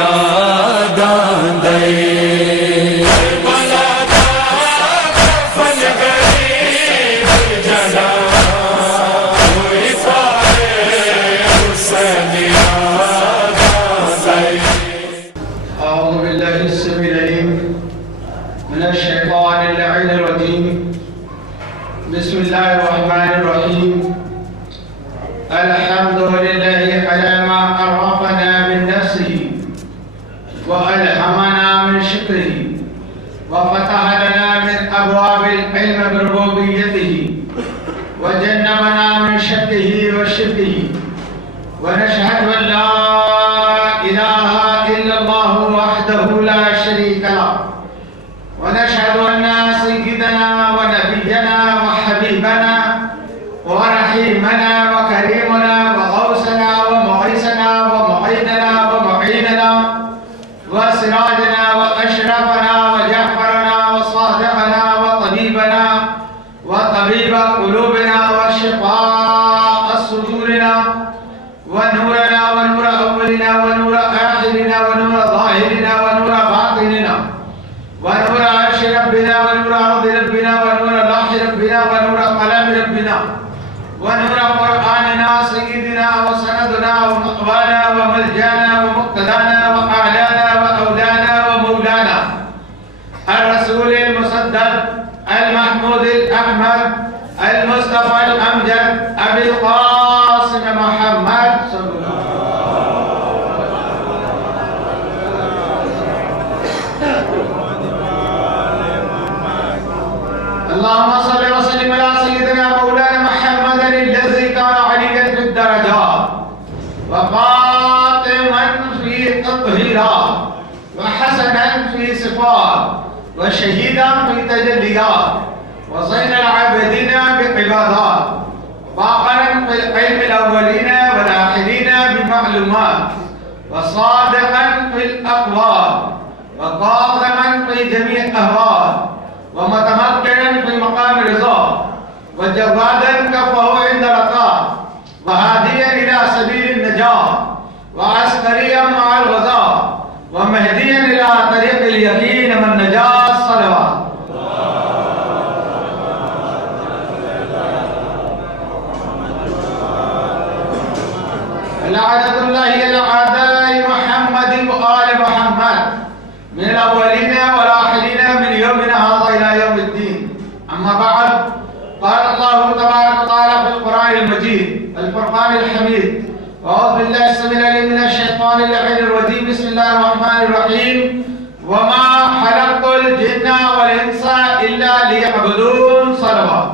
یاد آندے بسم الله الرحمن الرحيم الحمد لله على ما عرفنا من نفسه وألهمنا من شكره وفتح لنا من أبواب العلم بربوبيته وجنبنا من شكه وشركه ونشهد أن لا إله إلا الله وحده لا شريك له ونشهد أن سيدنا ونبينا وحبيبنا ورحيمنا وكريمنا وغوثنا ومعيسنا ومعيدنا ومعيننا وسراجنا وأشرفنا وجعفرنا وصادقنا وطبيبنا وطبيب قلوبنا وشفاء صدورنا ونورنا ونور أولنا ونور آخرنا ونور ظاهرنا ونور باطننا ونور عرش ربنا ونور أرض ربنا ونور لوح ربنا ونور قلم ربنا ونور قرآننا سيدنا وسندنا ومقوانا وملجانا ومقتدانا وأعلانا وأولانا ومولانا الرسول المسدد المحمود الأحمد المصطفى الأمجد أبي القاسم محمد صلى الله عليه وسلم. اللهم صل وسلم على سيدنا مولانا محمد الذي كان عليا في الدرجات وفاطما في التطهيرات وحسنا في صفات وشهيدا في تجليات وزين العابدين بعبادات وباقرا في العلم الاولين والاخرين بمعلومات وصادقا في الاقوال وقاضما في جميع الاهوال ومتمكنا في مقام رضا وجوادا كفه عند لقاء وهاديا الى سبيل النجاة وعسكريا مع الغزاة ومهديا الى طريق اليقين والنجاة الصلوات. لعنة الله على أعداء محمد وآل محمد من الأولين والآخرين من يومنا هذا إلى يوم الدين. أما بعد، قال الله تبارك وتعالى في القرآن المجيد الفرقان الحميد: أعوذ بالله السميع العليم من الشيطان اللعين الرجيم. بسم الله الرحمن الرحيم: وما خلقت الجن والإنس إلا ليعبدون. صلوات.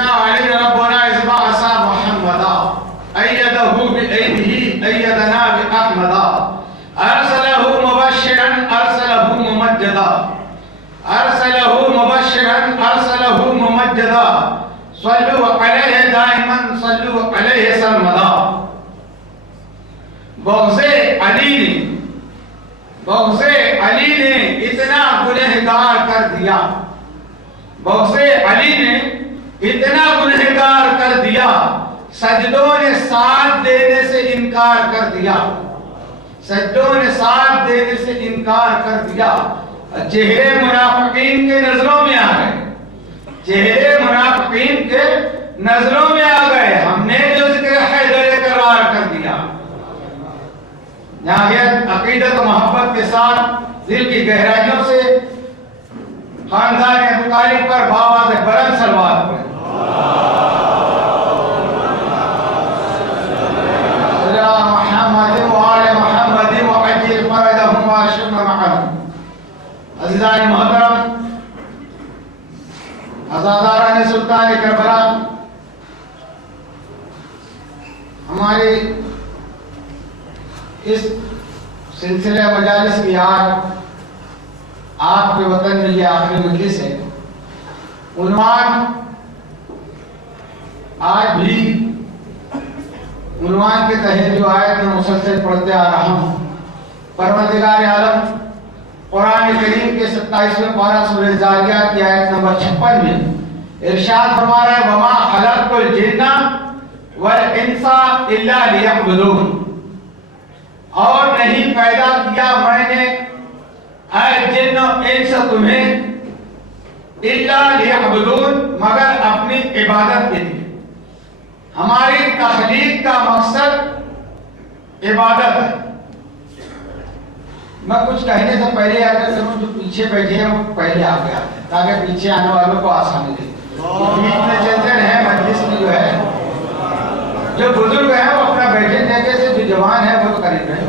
علينا ربنا إذ بعث محمدا أيده بأيده أيدنا بأحمدا أرسله مبشرا أرسله ممجدا أرسله مبشرا أرسله ممجدا صلوا عليه دائما صلوا عليه سرمدا. بغض علی نے اتنا گنہگار کر دیا، بغض علی نے اتنا گنہگار کر دیا، سجدوں نے ساتھ دینے سے انکار کر دیا، سجدوں نے ساتھ دینے سے انکار کر دیا. چہرے منافقین کے نظروں میں آ گئے، چہرے منافقین کے نظروں میں آ گئے. ہم نے جو ذکر حیدر قرار کر دیا، نہایت عقیدت و محبت کے ساتھ دل کی گہرائیوں سے خاندان ابو طالب پر بآواز بلند صلوات پڑھیں. عزیزان محترم، عزاداران سلطان کربلا، ہماری اس سلسلہ مجالس کی آج آپ کے وطن میں یہ آخری مجلس ہے. عنوان آج بھی عنوان کے تحت جو آیت میں مسلسل پڑھتے آ رہا ہوں: پروردگار عالم قرآن کریم کے 27ویں پارہ سورہ ذاریات کی آیت نمبر 56 میں ارشاد فرما رہا ہے وما خلقت الجن والانس الا لیعبدون، اور نہیں پیدا کیا میں نے اے جن و انس تمہیں الا لیعبدون مگر اپنی عبادت کے لیے۔ ہماری تخلیق کا مقصد عبادت ہے۔ میں کچھ کہنے سے پہلے اگر جو پیچھے بیٹھے ہیں وہ پہلے آگے آتے ہیں تاکہ پیچھے آنے والوں کو آسانی دے۔ بیچ میں چلتے رہے مجلس میں جو ہے جو بزرگ ہیں وہ اپنا بیٹھے جگہ سے، جو جوان ہے وہ تو قریب رہے۔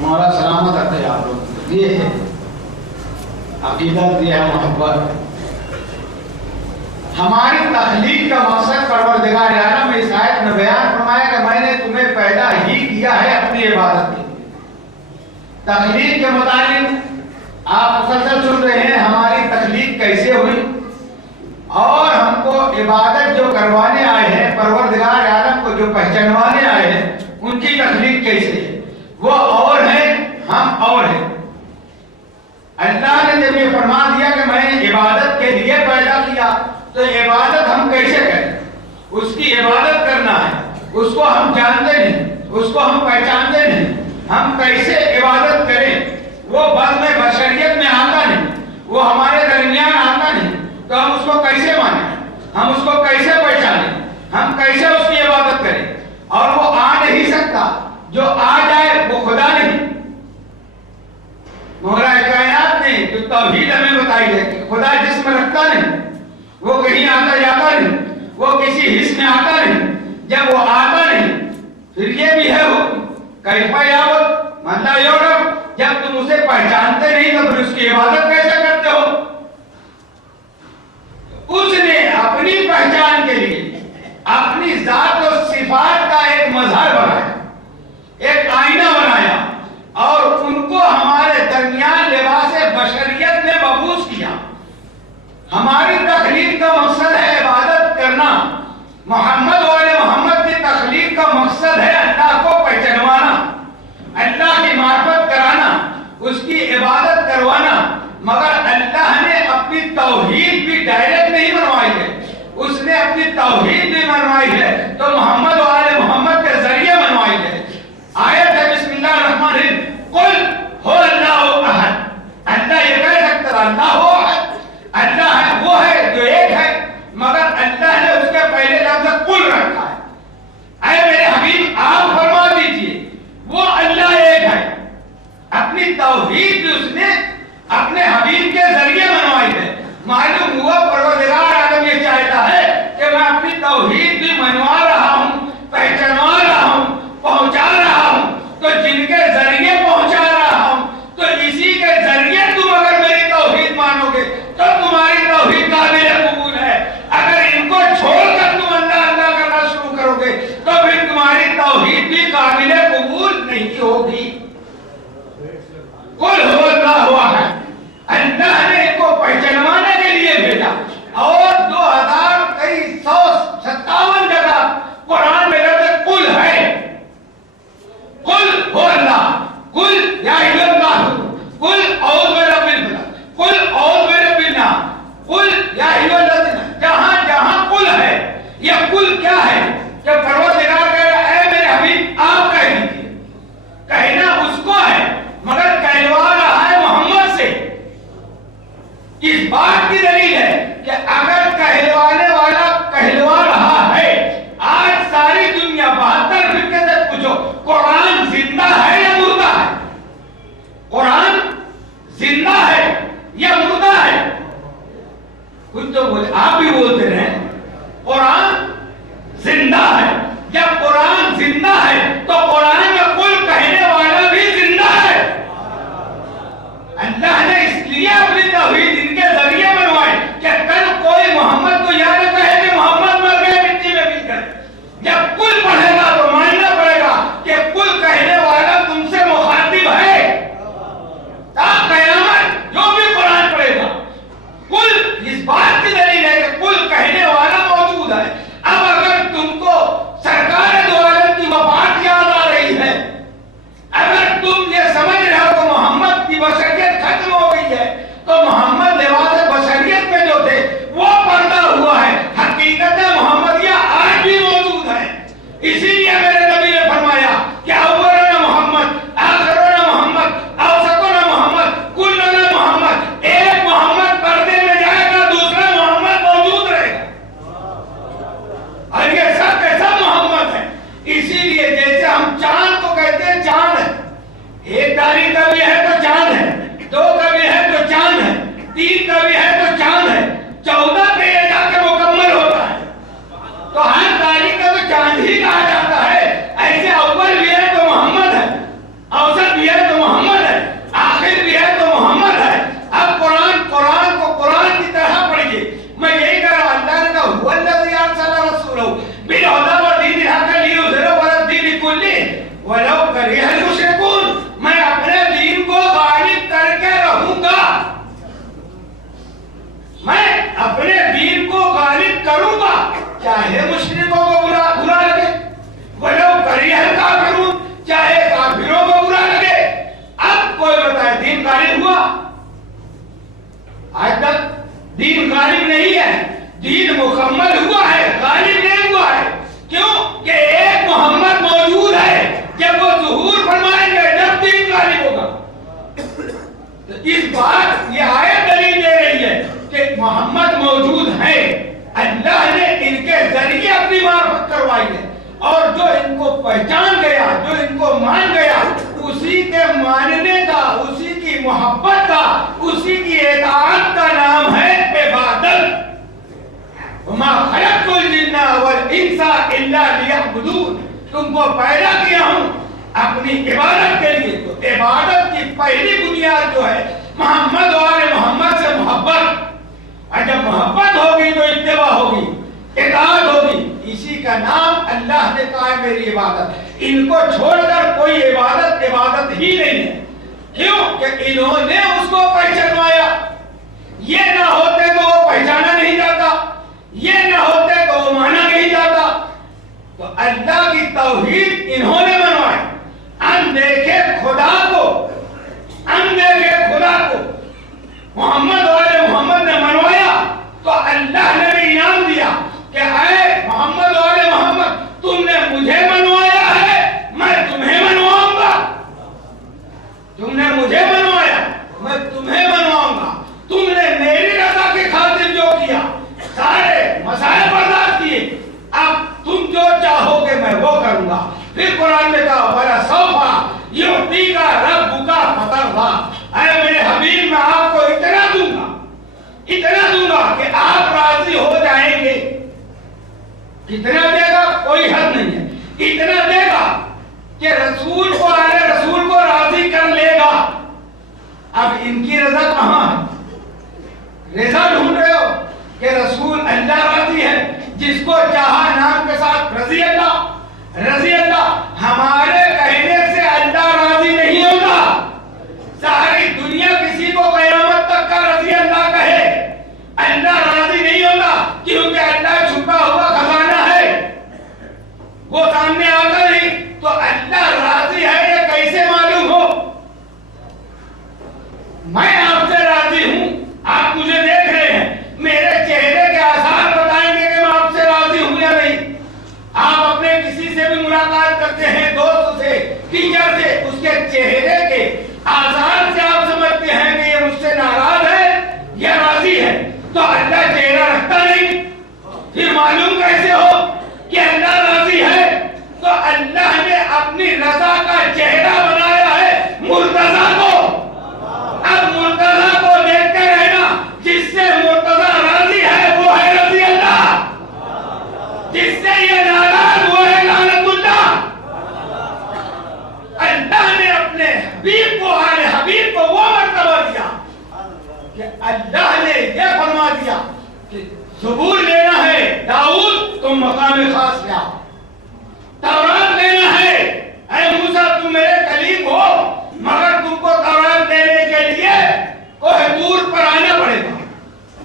مولا سلامت رکھتے ہیں آپ لوگ۔ یہ ہے عقیدت، یہ ہے محبت۔ ہماری تخلیق کا مقصد پروردگار عالم اس آیت میں بیان فرمایا کہ میں نے تمہیں پیدا ہی کیا ہے اپنی عبادت کے لیے۔ تخلیق کے متعلق آپ مسلسل سن رہے ہیں ہماری تخلیق کیسے ہوئی، اور ہم کو عبادت جو کروانے آئے ہیں، پروردگار عالم کو جو پہچانوانے آئے ہیں، ان کی تخلیق کیسے ہے۔ وہ اور ہیں، ہم اور ہیں۔ اللہ نے جب یہ فرما دیا کہ میں نے عبادت کے لیے پیدا کیا، تو عبادت ہم کیسے کریں؟ اس کی عبادت کرنا ہے، اس کو ہم جانتے نہیں، اس کو ہم پہچانتے نہیں، ہم کیسے عبادت کریں؟ وہ بس میں بشریت میں آتا نہیں، وہ ہمارے درمیان آتا نہیں، تو ہم اس کو کیسے مانیں؟ ہم اس کو کیسے پہچانیں؟ ہم کیسے اس کی عبادت کریں؟ اور وہ آ نہیں سکتا، جو آ جائے وہ خدا نہیں۔ مولا کائنات نے جو توحید ہمیں بتائی ہے کہ خدا جسم رکھتا نہیں، وہ کہیں آتا جاتا نہیں، وہ کسی حص میں آتا نہیں۔ جب وہ آتا نہیں پھر یہ بھی ہے وہ کیفا یعبد من لا یعرف، جب تم اسے پہچانتے نہیں تو پھر اس کی عبادت کیسے کرتے ہو؟ اس نے اپنی پہچان کے لیے اپنی ذات و صفات کا ایک مظہر بنایا، ایک آئینہ بنایا، اور ان کو ہمارے درمیان لباس بشریت میں مبعوث کیا۔ ہماری تخلیق کا مقصد ہے عبادت کرنا۔ محمد والے محمد کی تخلیق کا مقصد ہے اللہ کو پہچانوانا، اللہ کی معرفت کرانا، اس کی عبادت کروانا۔ مگر اللہ نے اپنی توحید بھی ڈائریکٹ نہیں منوائی ہے، اس نے اپنی توحید بھی منوائی ہے تو محمد والے محمد کے ذریعے منوائی ہے۔ آیت ہے بسم اللہ الرحمن الرحیم قل هو اللہ احد۔ اللہ یہ کہہ سکتا ہے اللہ ہو احد، اللہ ہے وہ ہے جو ایک ہے، مگر اللہ نے اس کے پہلے لفظ قل رکھا ہے۔ اے میرے حبیب آپ فرما دیجئے وہ اللہ ایک ہے۔ اپنی توحید بھی اس نے اپنے حبیب کے ذریعے منوائی ہے۔ معلوم ہوا پروردگار عالم یہ چاہتا ہے کہ میں اپنی توحید بھی منوا رہا ہوں، پہچانوا رہا ہوں، پہنچا رہا ہوں، تو جن کے ذریعے پہنچا رہا ہوں تو اسی کے ذریعے تم اگر میری توحید مانو گے تو تمہاری توحید قابل قبول ہے۔ اگر ان کو چھوڑ کر تم اللہ اللہ کرنا شروع کرو گے تو پھر تمہاری توحید بھی قابل قبول نہیں ہوگی۔ قل هو اللہ احد، اللہ نے ان کو پہچانوانے کے لیے بھیجا، اور 2357 جگہ قرآن میں لفظ قل ہے۔ قل هو اللہ، قل یا ایھا الناس، قل اعوذ برب الفلق، قل اعوذ برب الناس، قل یا ایھا الذین، جہاں جہاں قل ہے۔ یہ قل کیا ہے؟ کہ پروردگار کہہ رہا ہے اے میرے حبیب آپ کہہ دیجئے۔ کہنا اس کو ہے مگر کہلوا رہا ہے محمد سے۔ اس بات کی دلیل ہے کہ اگر کہلوانے والا کہلوا رہا ہے، آج ساری دنیا 72 فرقے سے پوچھو قرآن زندہ ہے یا مردہ ہے؟ قرآن زندہ ہے یا مردہ ہے؟ کچھ تو بولے، آپ بھی بولتے رہے قرآن زندہ ہے۔ جب قرآن زندہ ہے تو قرآن میں قل کہنے والا بھی زندہ ہے۔ اللہ نے اس لیے اپنی توحید ان کے ذریعے منوائی کہ کل کوئی محمد کو یاد کہے کہ محمد مر گئے مٹی میں مل کر۔ جب قل پڑھے گا تو ماننا پڑے گا کہ قل کہنے مکمل ہوا ہے، غالب نہیں ہوا ہے. کیوں کہ ایک محمد موجود ہے، جب وہ ظہور فرمائیں گے جب دین غالب ہوگا. تو اس بات یہ آیت دلیل دے رہی ہے کہ محمد موجود ہے، اللہ نے ان کے ذریعے اپنی معرفت کروائی ہے، اور جو ان کو پہچان گیا، جو ان کو مان گیا، اسی کے ماننے کا، اسی کی محبت کا، اسی کی اطاعت کا نام ہے عبادت. وما خلقت الجن والانس الا ليعبدون. تم کو پیدا کیا ہوں اپنی عبادت کے لیے. تو عبادت کی پہلی بنیاد جو ہے محمد اور محمد سے محبت. اور جب محبت ہوگی تو اتباع ہوگی، اطاعت ہوگی. اسی کا نام اللہ نے کہا ہے میری عبادت. ان کو چھوڑ کر کوئی عبادت ہی نہیں ہے. کیوں کہ انہوں نے اس کو پہچانوایا. یہ نہ ہوتے تو وہ پہچانا نہیں جاتا، یہ نہ ہوتے تو وہ مانا نہیں جاتا. تو اللہ کی توحید انہوں نے منوائی. اندیکھے خدا کو، اندیکھے خدا کو محمد والے محمد نے منوایا. تو اللہ نے بھی انعام دیا کہ اے محمد والے محمد، تم نے مجھے منوایا ہے، میں تمہیں منواؤں گا. تم نے مجھے منوایا، میں تمہیں منواؤں گا. تم نے میری رضا کی خاطر جو کیا، سارے مسائل برداشت کیے، اب تم جو چاہو گے میں وہ کروں گا. پھر قرآن نے کہا وَلَسَوْفَ يُعْطِيكَ رَبُّكَ فَتَرْضَىٰ. اے میرے حبیب، میں آپ کو اتنا دوں گا، اتنا دوں گا کہ آپ راضی ہو جائیں گے. کتنا دے گا کوئی حد نہیں ہے. اتنا دے گا کہ رسول کو، اہل رسول کو راضی کر لے گا. اب ان کی رضا کہاں ہے؟ رضا ڈھونڈ رہے ہو کہ رسول اللہ راضی ہے، جس کو چاہا نام کے ساتھ رضی اللہ، رضی اللہ. ہمارے کہنے سے اللہ راضی نہیں ہوگا. ساری دنیا کسی کو قیامت تک کا رضی اللہ کہے، اللہ راضی نہیں ہوگا. کیونکہ اللہ چھپا ہوا خزانہ ہے، وہ سامنے آتا نہیں. تو اللہ راضی ہے یہ کیسے معلوم ہو؟ میں آپ سے راضی ہوں، آپ مجھے دیکھ رہے ہیں، میرے چہرے کے آثار بتائیں گے کہ میں آپ سے راضی ہوں یا نہیں. آپ اپنے کسی سے بھی ملاقات کرتے ہیں، دوست سے، ٹیچر سے، اس کے چہرے کے آثار سے آپ سمجھتے ہیں کہ یہ مجھ سے ناراض ہے یا راضی ہے. تو اللہ چہرہ رکھتا نہیں، پھر معلوم کیسے ہو کہ اللہ راضی ہے؟ تو اللہ نے اپنی رضا کا چہرہ بنایا ہے مرتضیٰ کو. اب مرتضیٰ کو دیکھتے رہنا. جس سے مرتضیٰ راضی ہے وہ ہے رضی اللہ، جس سے یہ ناراض وہ ہے لعنت اللہ. اللہ نے اپنے حبیب کو، آل حبیب کو وہ مرتبہ دیا کہ اللہ نے یہ فرما دیا کہ زبور لینا ہے داؤد، تم مقام خاص لے آؤ. تورات لینا ہے، اے موسیٰ تم میرے کلیم ہو، مگر تم کو تورات لینے کے لیے کوہ طور پر آنا پڑے گا،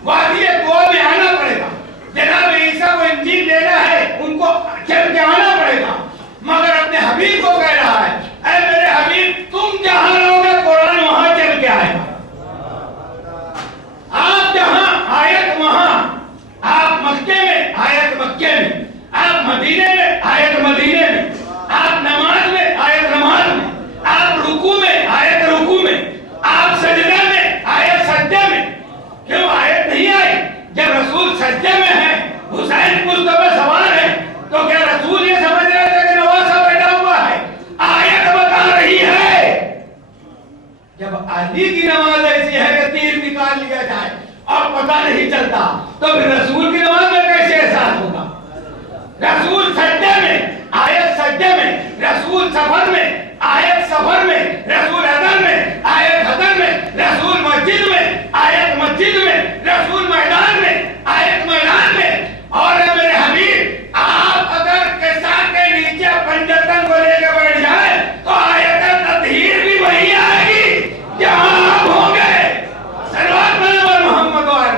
وادی طور میں آنا پڑے گا. جناب عیسیٰ کو انجیل لینا ہے، ان کو چل کے آنا پڑے گا. مگر اپنے حبیب کو کہہ رہا ہے اے میرے حبیب، تم جہاں رہو گے قرآن وہاں چل کے آئے گا. آپ جہاں آیت وہاں، آپ مکے میں آیت مکے میں، آپ مدینے میں آیت مدینے میں، آپ نماز میں آیت نماز میں، آپ رکوع میں آیت رکوع میں، آپ سجدے میں آیت سجدے میں. کیوں آیت نہیں آئی؟ جب رسول سجدے میں ہے، حسین مصطفیٰ سوار ہے، تو کیا رسول یہ سمجھ رہے تھے کہ نواسا بیٹھا ہوا ہے؟ آیت بتا رہی ہے. جب علی کی نماز ایسی ہے کہ تیر نکال لیا جائے اور پتہ نہیں چلتا، تو پھر رسول کی نماز میں کیسے احساس ہوگا؟ رسول سجدے میں آیت سجدے میں، رسول سفر میں آیت سفر میں، رسول حضر میں آیت حضر میں، رسول مسجد میں آیت مسجد میں، رسول میدان میں آیت میدان میں. اور میرے حبیب، آپ اگر کسا کے نیچے پنجتن کو لے کے بیٹھ جائے تو آیت تطہیر بھی وہی آئے گی جہاں آپ ہوں گے. صلوات پر محمد و آل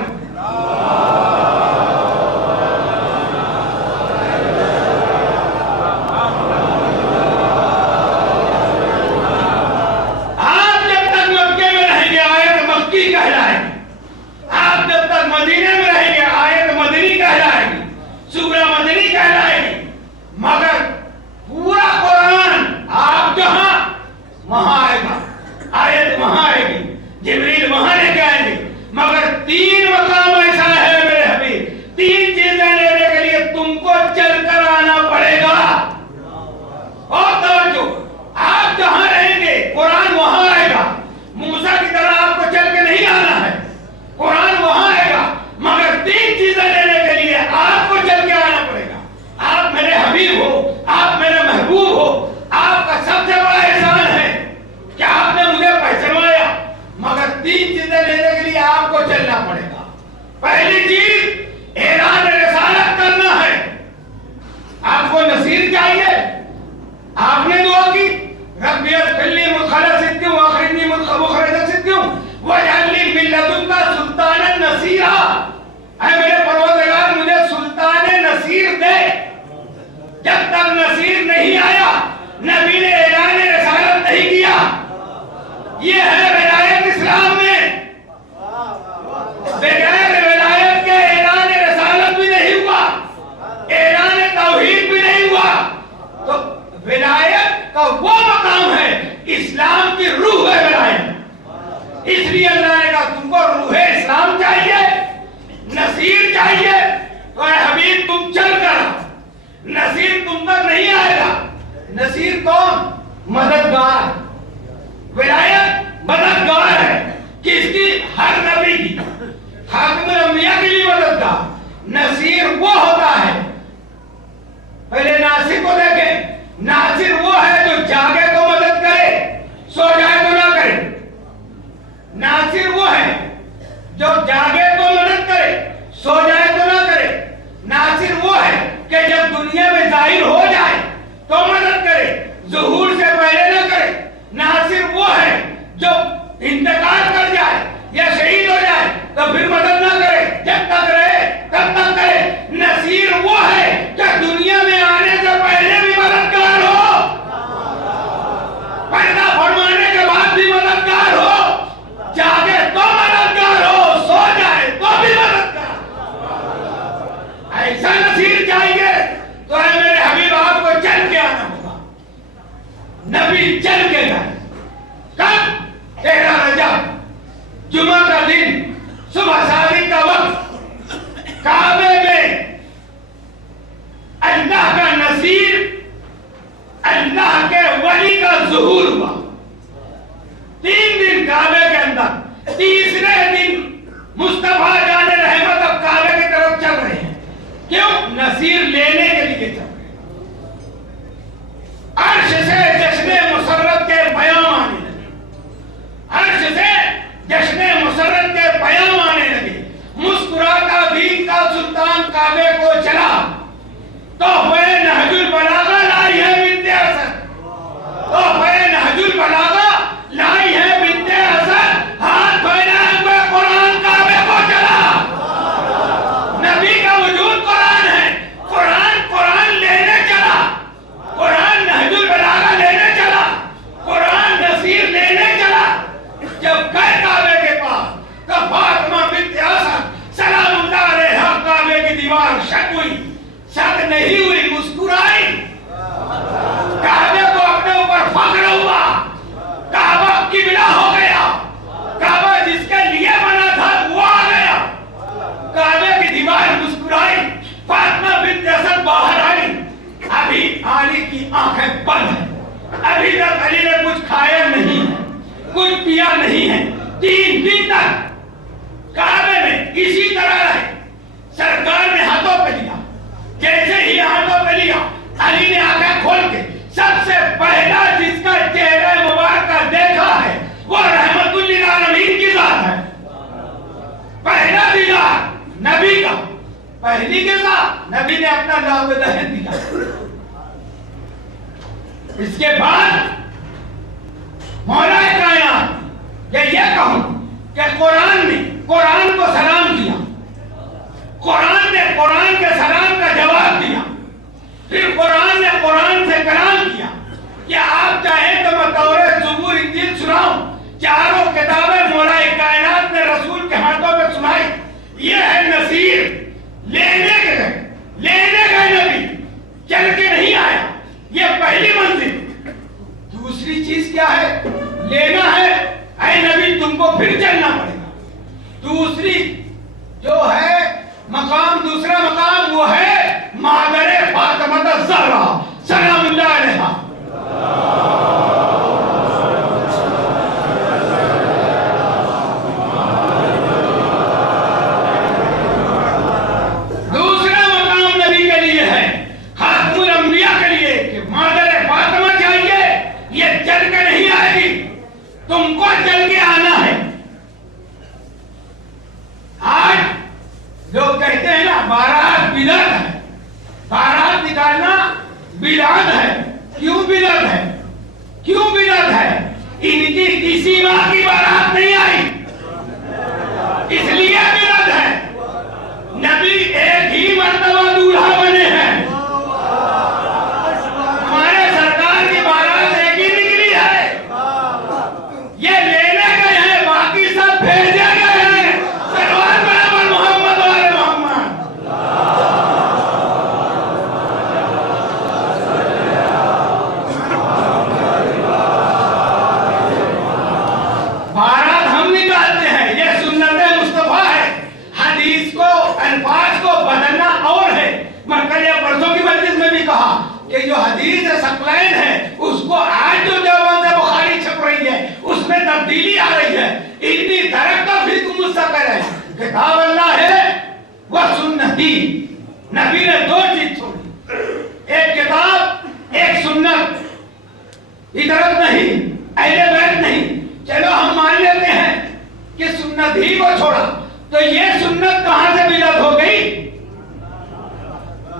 نصیر چاہیے تو اے حبیب تم چل کر، نصیر تم تک نہیں آئے گا۔ نصیر کون؟ مددگار، ولایت مددگار ہے، کس کی؟ ہر نبی کی، خاتم الانبیاء کے لیے مددگار۔ نصیر وہ ہوتا ہے، پہلے ناصر کو دیکھیں، ناصر وہ ہے جو جاگے تو مدد کرے، سو جائے تو نہ کرے۔ ناصر وہ ہے جو جاگے تو مدد کرے، سو جائے تو نہ کرے۔ ناصر وہ ہے کہ جب دنیا میں ظاہر ہو جائے تو مدد کرے، ظہور سے پہلے نہ کرے۔ ناصر وہ ہے جو انتقال کر جائے یا شہید ہو جائے تو پھر مدد نہ کرے، جب تک رہے تب تک کرے۔ نصیر وہ ہے کہ دنیا میں آنے سے پہلے بھی مددگار ہو، پیدا فرمانے کے بعد بھی مددگار ہو، جاگے تو مددگار ہو، سو جائے تو بھی مددگار۔ ایسا نصیر چاہیے تو اے میرے حبیب آپ کو چل کے آنا ہوگا۔ نبی چل کے گئے، کب؟ 13 رجب، جمعہ کا دن، صبح شادی کا وقت، کعبے میں اللہ کا نصیر، اللہ کے ولی کا ظہور ہوا۔ 3 دن کعبے کے اندر، تیسرے دن مصطفیٰ جان رحمت اب کعبے کی طرف چل رہے ہیں۔ کیوں؟ نصیر لینے کے لیے چل رہے ہیں۔ عرش سے جشن مسرت کے پیام آنے لگے، عرش سے جشن مسرت کے پیام آنے لگے۔ مسکراتا بھی کا سلطان کعبے کو چلا، تحفہ نہج البلاغہ لائی ہے بنت اسد، تحفہ نہج البلاغہ لائی ہے بنت اسد، ہاتھ پھیلائے ہوئے قرآن کعبے کو چلا۔ نبی کا وجود قرآن ہے، قرآن لینے چلا، قرآن نہج البلاغہ لینے چلا، قرآن نصیر لینے چلا۔ جب گئے کعبے کے پاس تو فاطمہ بنت اسد سلام اللہ علیہا کعبے کی دیوار شک ہوئی، شک نہیں ہوئی، مسکرائی۔ کعبے کو اپنے اوپر فخر ہوا، کعبہ قبلہ ہو گیا، کعبہ جس کے لیے بنا تھا وہ آ گیا۔ کعبے کی دیوار مسکرائی، فاطمہ بنت اسد باہر آئی۔ ابھی علی کی آنکھیں بند ہیں، ابھی تک علی نے کچھ کھایا نہیں ہے، کچھ پیا نہیں ہے۔ 3 دن تک کعبے میں اسی طرح رہے۔ سرکار نے ہاتھوں پہ لیا، جیسے ہی ہاتھوں پہ لیا، علی نے آنکھیں کھول کے سب سے پہلا جس کا چہرہ مبارکہ دیکھا ہے وہ رحمت للعالمین کی ذات ہے۔ پہلا دیدار نبی کا، پہلی کے ساتھ نبی نے اپنا نام دہن دیا۔ اس کے بعد مولا کائنات یہ کہوں کہ قرآن نے قرآن کو سلام کیا، قرآن نے قرآن کے سلام کا جواب دیا، پھر قرآن نے قرآن سے کلام کیا کہ آپ چاہیں تو میں تورات زبور انجیل سناؤں۔ چاروں کتابیں مولا کائنات نے رسول کے ہاتھوں میں سنائی۔ یہ ہے نصیر، لینے گئے نبی، چل کے نہیں آیا، یہ پہلی منزل۔ دوسری چیز کیا ہے؟ لینا ہے، اے نبی تم کو پھر چلنا پڑے گا۔ دوسری جو ہے مقام، دوسرا مقام وہ ہے مادر فاطمہ الزہرا سلام اللہ علیہا۔ دوسرا مقام نبی کے لیے ہے، خاتم الانبیاء کے لیے، کہ مادر فاطمہ چاہیے، یہ چل کے نہیں آئے گی، تم کو چل کے آنا ہے۔ آج لوگ کہتے ہیں نا بارات بدعت ہے، بارات نکالنا بدعت ہے۔ کیوں بدعت ہے؟ کیوں بدعت ہے؟ ان کی کسی ماں کی بارات نہیں آئی، اس لیے بدعت ہے۔ نبی ایک ہی مرتبہ دولہا بنے ہیں، ہمارے سرکار کی بارات ایک ہی نکلی ہے، یہ لینے گئے ہیں، باقی سب بھیجے گئے ہیں۔ سلوات برابر محمد والے محمد۔ بارات ہم نکالیں میں کل یا پرسوں کی مجلس میں بھی کہا کہ جو حدیث ثقلین ہے اس کو آج جو دیوبند سے بخاری چھپ رہی ہے اس میں تبدیلی آ رہی ہے. اتنی درختہ بھی تم مستقل ہے. کتاب اللہ ہے وہ سنتی. نبی نے دو چیز چھوڑی, ایک کتاب ایک سنت. ادھر نہیں, اہل بیت نہیں. چلو ہم مان لیتے ہیں کہ سنت ہی کو چھوڑا, تو یہ سنت کہاں سے بدعت ہو گئی؟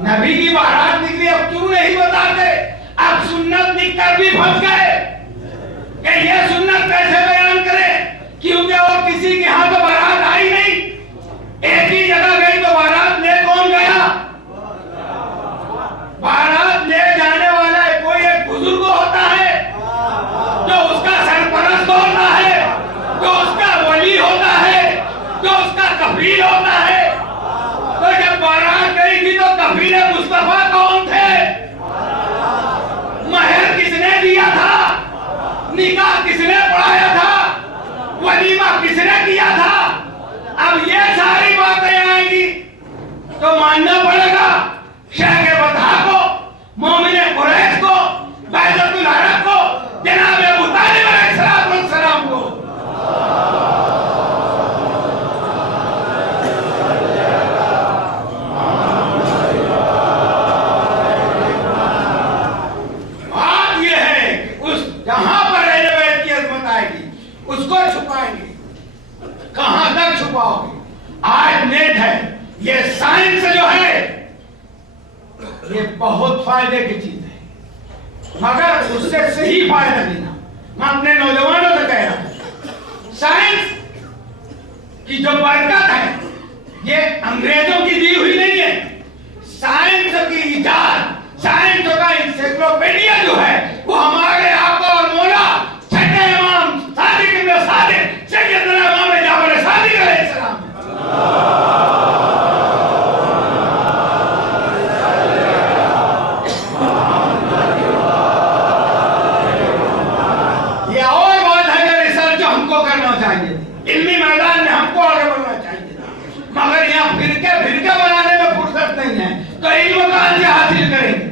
نبی کی بارات نکلی, اب کیوں نہیں بتاتے؟ اب سنت لکھ کر بھی پھنس گئے کہ یہ سنت کیسے بیان کرے, کیونکہ اور کسی کے ہاں تو بارات آئی نہیں. ایک ہی جگہ گئی تو بارات لے کون گیا؟ بارات لے جانے والا کوئی ایک بزرگ ہوتا ہے جو اس کا سرپرست ہوتا ہے, جو اس کا ولی ہوتا ہے, جو اس کا کفیل ہوتا ہے. تو جب بارات گئی تھی تو کفیل مصطفیٰ کون تھے؟ مہر کس نے دیا تھا؟ نکاح کس نے پڑھایا تھا؟ ولیمہ کس نے کیا تھا؟ اب یہ ساری باتیں آئیں گی تو ماننا پڑے گا شیخ بطحا کو, مومن قریش کو, بیضۃ العرب کو, جناب ابو طالب علیہ السلام کو. بات یہ ہے کہ اس جہاں پر اہل بیت کی عظمت آئے گی اس کو چھپائیں گے. کہاں تک چھپاؤ گے؟ آج نیٹ ہے, یہ سائنس جو ہے یہ بہت فائدے کی چیز ہے, مگر اس سے صحیح فائدہ لینا. میں اپنے نوجوانوں سے کہہ رہا ہوں, سائنس کی جو برکت ہے یہ انگریزوں کی دی ہوئی نہیں ہے. سائنس کی ایجاد, سائنس کا انسائکلوپیڈیا جو ہے وہ ہمارے آقا اور مولا چھٹے امام صادق ابن صادق سیدنا امام جعفر صادق علیہ السلام ہے. علمی میدان میں ہم کو آگے بڑھنا چاہیے تھا, مگر یہاں فرقے بنانے میں فرصت نہیں ہے تو علم کہاں سے حاصل کریں گے؟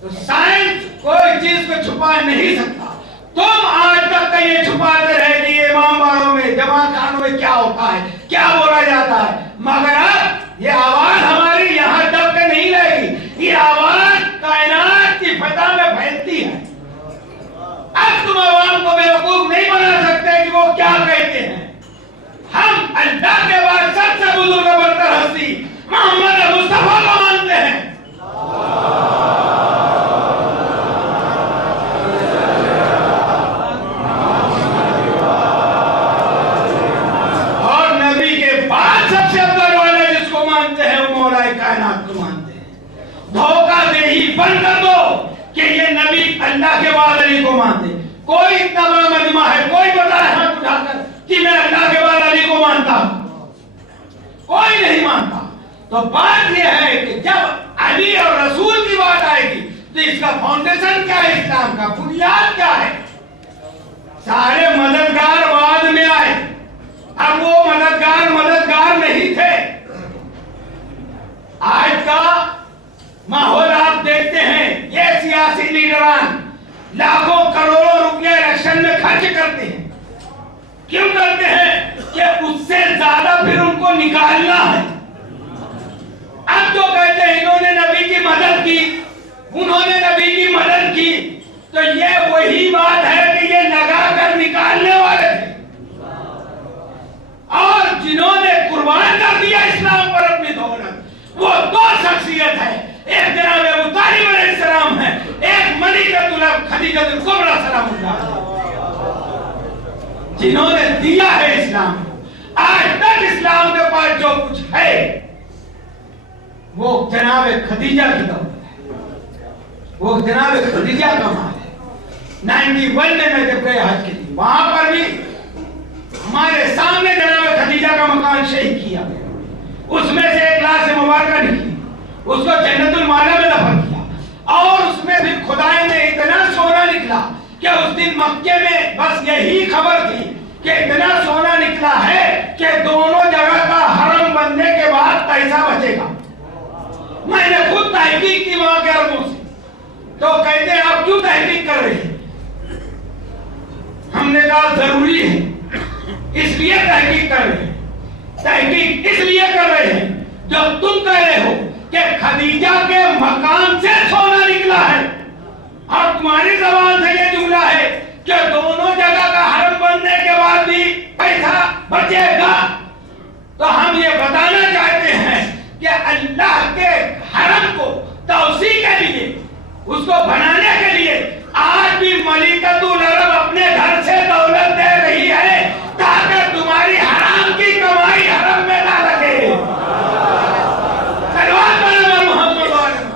تو سائنس کوئی چیز کو چھپا نہیں سکتا. تم آج تک یہ چھپاتے رہے کہ یہ امام باڑوں میں, جماعت خانوں میں کیا ہوتا ہے, کیا بولا جاتا ہے, مگر اب یہ آواز ہماری یہاں دب کے نہیں لے گی. یہ آواز کائنات کی فضا میں پھیلتی ہے. اب تم عوام کو بیوقوف نہیں بنا سکتے کہ وہ کیا کہتے ہیں. ہم اللہ کے بعد سب سے بزرگ برتر ہستی محمد مصطفیٰ کو مانتے ہیں. اور نبی کے بعد سب سے افضل والے جس کو مانتے ہیں وہ مولا کائنات کو مانتے ہیں. دھوکہ دہی بند کر دو کہ یہ نبی اللہ کے بعد علی کو مانتے. کوئی اتنا بڑا مجمع ہے, کوئی بتائے ہاتھ اٹھا کر کہ میں اللہ کے بعد علی کو مانتا ہوں؟ کوئی نہیں مانتا. تو بات یہ ہے کہ جب علی اور رسول کی بات آئے گی تو اس کا فاؤنڈیشن کیا ہے, اسلام کا بنیاد کیا ہے؟ سارے مددگار بعد میں آئے. اب وہ مددگار نہیں تھے. آج کا ماحول آپ دیکھتے ہیں, یہ سیاسی لیڈران لاکھوں کروڑوں روپیہ الیکشن میں خرچ کرتے ہیں. کیوں کرتے ہیں؟ کہ اس سے زیادہ پھر ان کو نکالنا ہے. اب جو کہتے ہیں انہوں نے نبی کی مدد کی, انہوں نے نبی کی مدد کی, تو یہ وہی بات ہے کہ یہ لگا کر نکالنے والے تھے. اور جنہوں نے قربان کر دیا اسلام پر اپنی دولت, وہ دو شخصیت ہے. ایک جناب ابو طالب علیہ السلام ہے, ایک ملکۃ خدیجہ الکبریٰ سلام اللہ علیہا, جنہوں نے دیا ہے اسلام کو. آج تک اسلام کے پاس جو کچھ ہے وہ جناب خدیجہ کی دولت ہے, وہ جناب خدیجہ کا مال ہے. 91 میں جب گئے حج کے لیے, وہاں پر بھی ہمارے سامنے جناب خدیجہ کا مکان شہید کیا گیا. اس میں سے ایک لاش مبارکہ نکلی, اس کو جنت المالا میں دفن کیا. اور اس میں بھی خدائی میں اتنا سونا نکلا کہ اس دن مکے میں بس یہی خبر تھی کہ اتنا سونا نکلا ہے کہ دونوں جگہ کا حرم بننے کے بعد پیسہ بچے گا. میں نے خود تحقیق کی وہاں کے عربوں سے. تو کہتے ہیں آپ کیوں تحقیق کر رہے ہیں؟ ہم نے کہا ضروری ہے اس لیے تحقیق کر رہے ہیں. تحقیق اس لیے کر رہے ہیں جب تم کہہ رہے ہو کہ خدیجہ کے مکان سے سونا نکلا ہے اور تمہاری زبان سے یہ جملہ ہے کہ دونوں جگہ کا حرم بننے کے بعد بھی پیسہ بچے گا. تو ہم یہ بتانا چاہتے ہیں کہ اللہ کے حرم کو توسیع کے لیے اس کو بنانے کے لیے آج بھی ملکۃ العرب اپنے گھر سے دولت دے رہی ہے تاکہ تمہاری حرام کی کمائی حرم میں نہ لگے. سلوات پڑھو محمد صلی اللہ علیہ وسلم.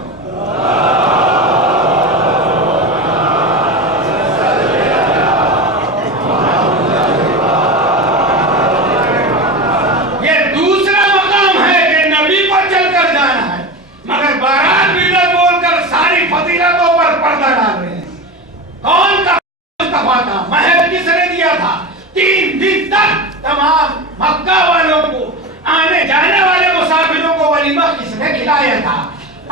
یہ دوسرا مقام ہے کہ نبی کو چل کر جانا ہے مگر بارات بدعت بول کر ساری فضیلتوں پر پردہ ڈال رہے ہیں. کون کا مصطفیٰ تھا؟ مہر کس نے دیا تھا؟ 3 دن تک تمام مکہ والوں کو آنے جانے والے مسافروں کو ولیمہ کس نے کھلایا تھا؟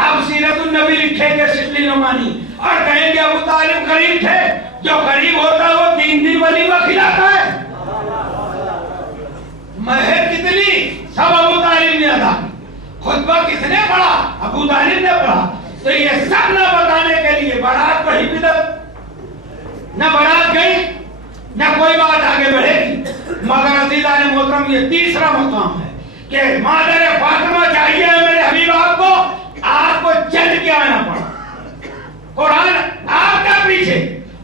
اب سیرت النبی لکھیں گے شبلی نعمانی اور کہیں گے ابو طالب غریب تھے. جو غریب ہوتا ہے وہ 3 دن ولیمہ کھلاتا ہے. مہر کتنی؟ سب ابو طالب نے ادا کی. خطبہ کس نے پڑھا؟ ابو طالب نے پڑھا. تو یہ سب نہ بتانے کے لیے بارات پڑھی بدعت، نہ بارات گئی نہ کوئی بات آگے بڑھے گی. مگر عزیزان محترم یہ تیسرا مقام ہے کہ مادر فاطمہ چاہیے میرے حبیب آپ کو چل کے آنا پڑا. قرآن آپ کا پیچھے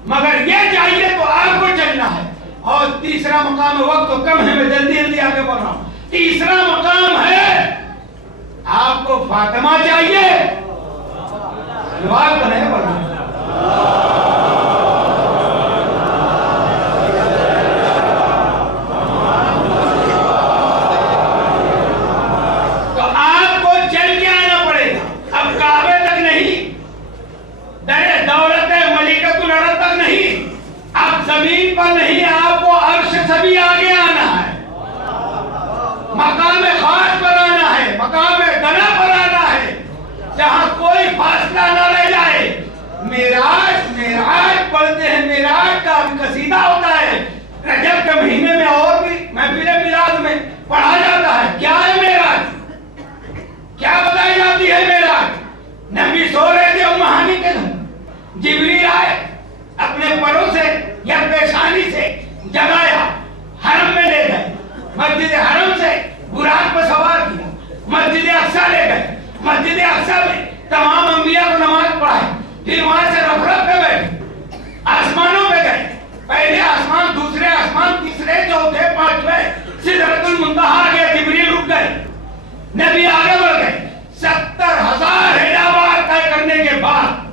مگر یہ چاہیے تو آپ کو چلنا ہے. اور تیسرا مقام، وقت تو کم ہے میں جلدی آگے بڑھ رہا ہوں. تیسرا مقام ہے آپ کو فاطمہ چاہیے. جواب بنے بڑھنا زمین پر نہیں، آپ کو عرش سے بھی آگے آنا ہے. مقام خاص پر آنا ہے، مقام دنا پر آنا ہے جہاں کوئی فاصلہ نہ رہ جائے. معراج پڑھتے ہیں. معراج کا قصیدہ ہوتا ہے رجب کے مہینے میں اور بھی محفل میلاد میں پڑھا جاتا ہے. کیا ہے معراج؟ کیا بتائی جاتی ہے معراج؟ نبی سو رہے تھے ام ہانی کے گھر، جبریل آئے اپنے پروں سے یا پیشانی سے جگایا، حرم میں لے گئے. مسجد حرم سے براق پر سوار کیا، مسجد اقصی لے گئے. مسجد اقصی میں تمام انبیاء کو نماز پڑھائی. پھر وہاں سے رفرف پہ بیٹھے، آسمانوں پہ گئے. پہلے آسمان، دوسرے آسمان، تیسرے، چوتھے، پانچویں، سدرۃ المنتہا آ گئے. جبریل رک گئے، نبی آگے بڑھ گئے. 70,000 ہجابات طے کرنے کے بعد،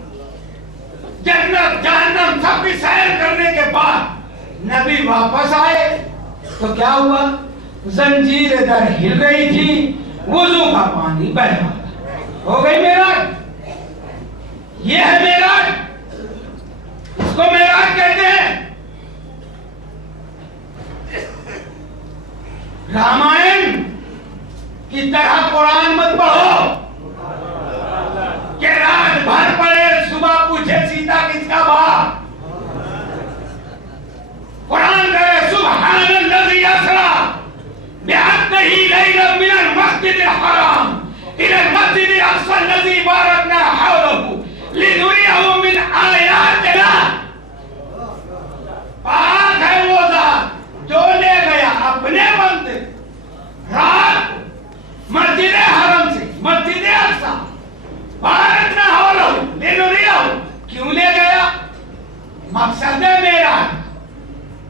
جنت جہنم سب کی سیر کرنے کے بعد نبی واپس آئے تو کیا ہوا؟ زنجیر در ہل رہی تھی، وضو کا پانی بہ رہا تھا. ہو گئی معراج. یہ ہے معراج، اس کو معراج کہتے ہیں. رامائن کی طرح قرآن مت پڑھو کہ رات بھر پڑے صبح پوچھے سیتا کس کا باپ. قرآن کہے سبحان الذی اسریٰ بعبدہ لیلا من المسجد الحرام الی المسجد الاقصی الذی بارکنا حولہ لنریہ من آیاتنا. پاک ہے وہ ذات جو لے گیا اپنے بندے رات مسجد حرم سے مسجد اقصی بارکنا حولہ لنریہ. کیوں لے گیا؟ مقصد معراج،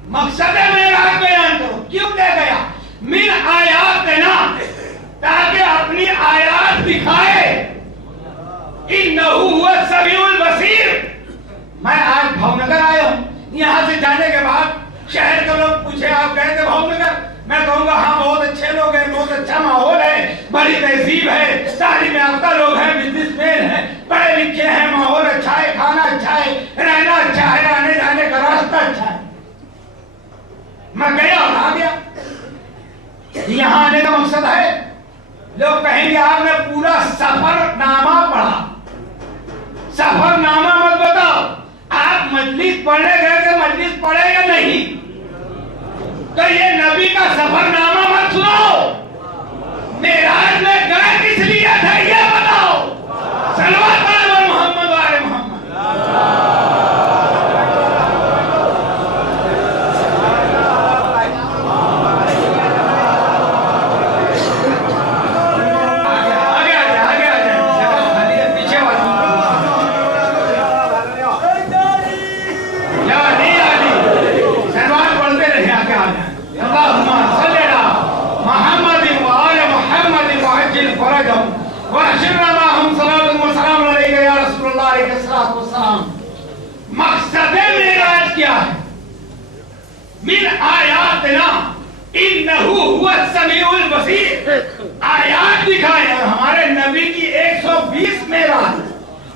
مقصد معراج بیان کرو. کیوں لے گیا؟ من آیاتنا، تاکہ اپنی آیات دکھائے. انہ هو السمیع البصیر. میں آج بھاؤنگر آیا ہوں. یہاں سے جانے کے بعد شہر کے لوگ پوچھے آپ گئے تھے بھاؤنگر؟ میں کہوں گا ہاں بہت اچھے لوگ ہیں، بہت اچھا ماحول ہے، بڑی تہذیب ہے، تعلیم یافتہ لوگ ہیں، بزنس مین ہیں، پڑھے لکھے ہیں، ماحول اچھا ہے، کھانا اچھا ہے، رہنا اچھا ہے، آنے جانے کا راستہ اچھا ہے. میں گیا اور آ گیا. یہاں آنے کا مقصد ہے لوگ کہیں گے آپ نے پورا سفر نامہ پڑھا. سفر نامہ مت بتاؤ, آپ مجلس پڑھنے گئے کہ مجلس پڑھے یا نہیں؟ تو یہ نبی کا سفر نامہ مت سناؤ. معراج میں گئے کس لیے تھے یہ بتاؤ. صلوات علی محمد وعلی محمد. مقصد معراج کیا ہے؟ من آیاتنا انہو هو السمیع البصیر. آیات دکھائے اور ہمارے نبی کی 120 معراج.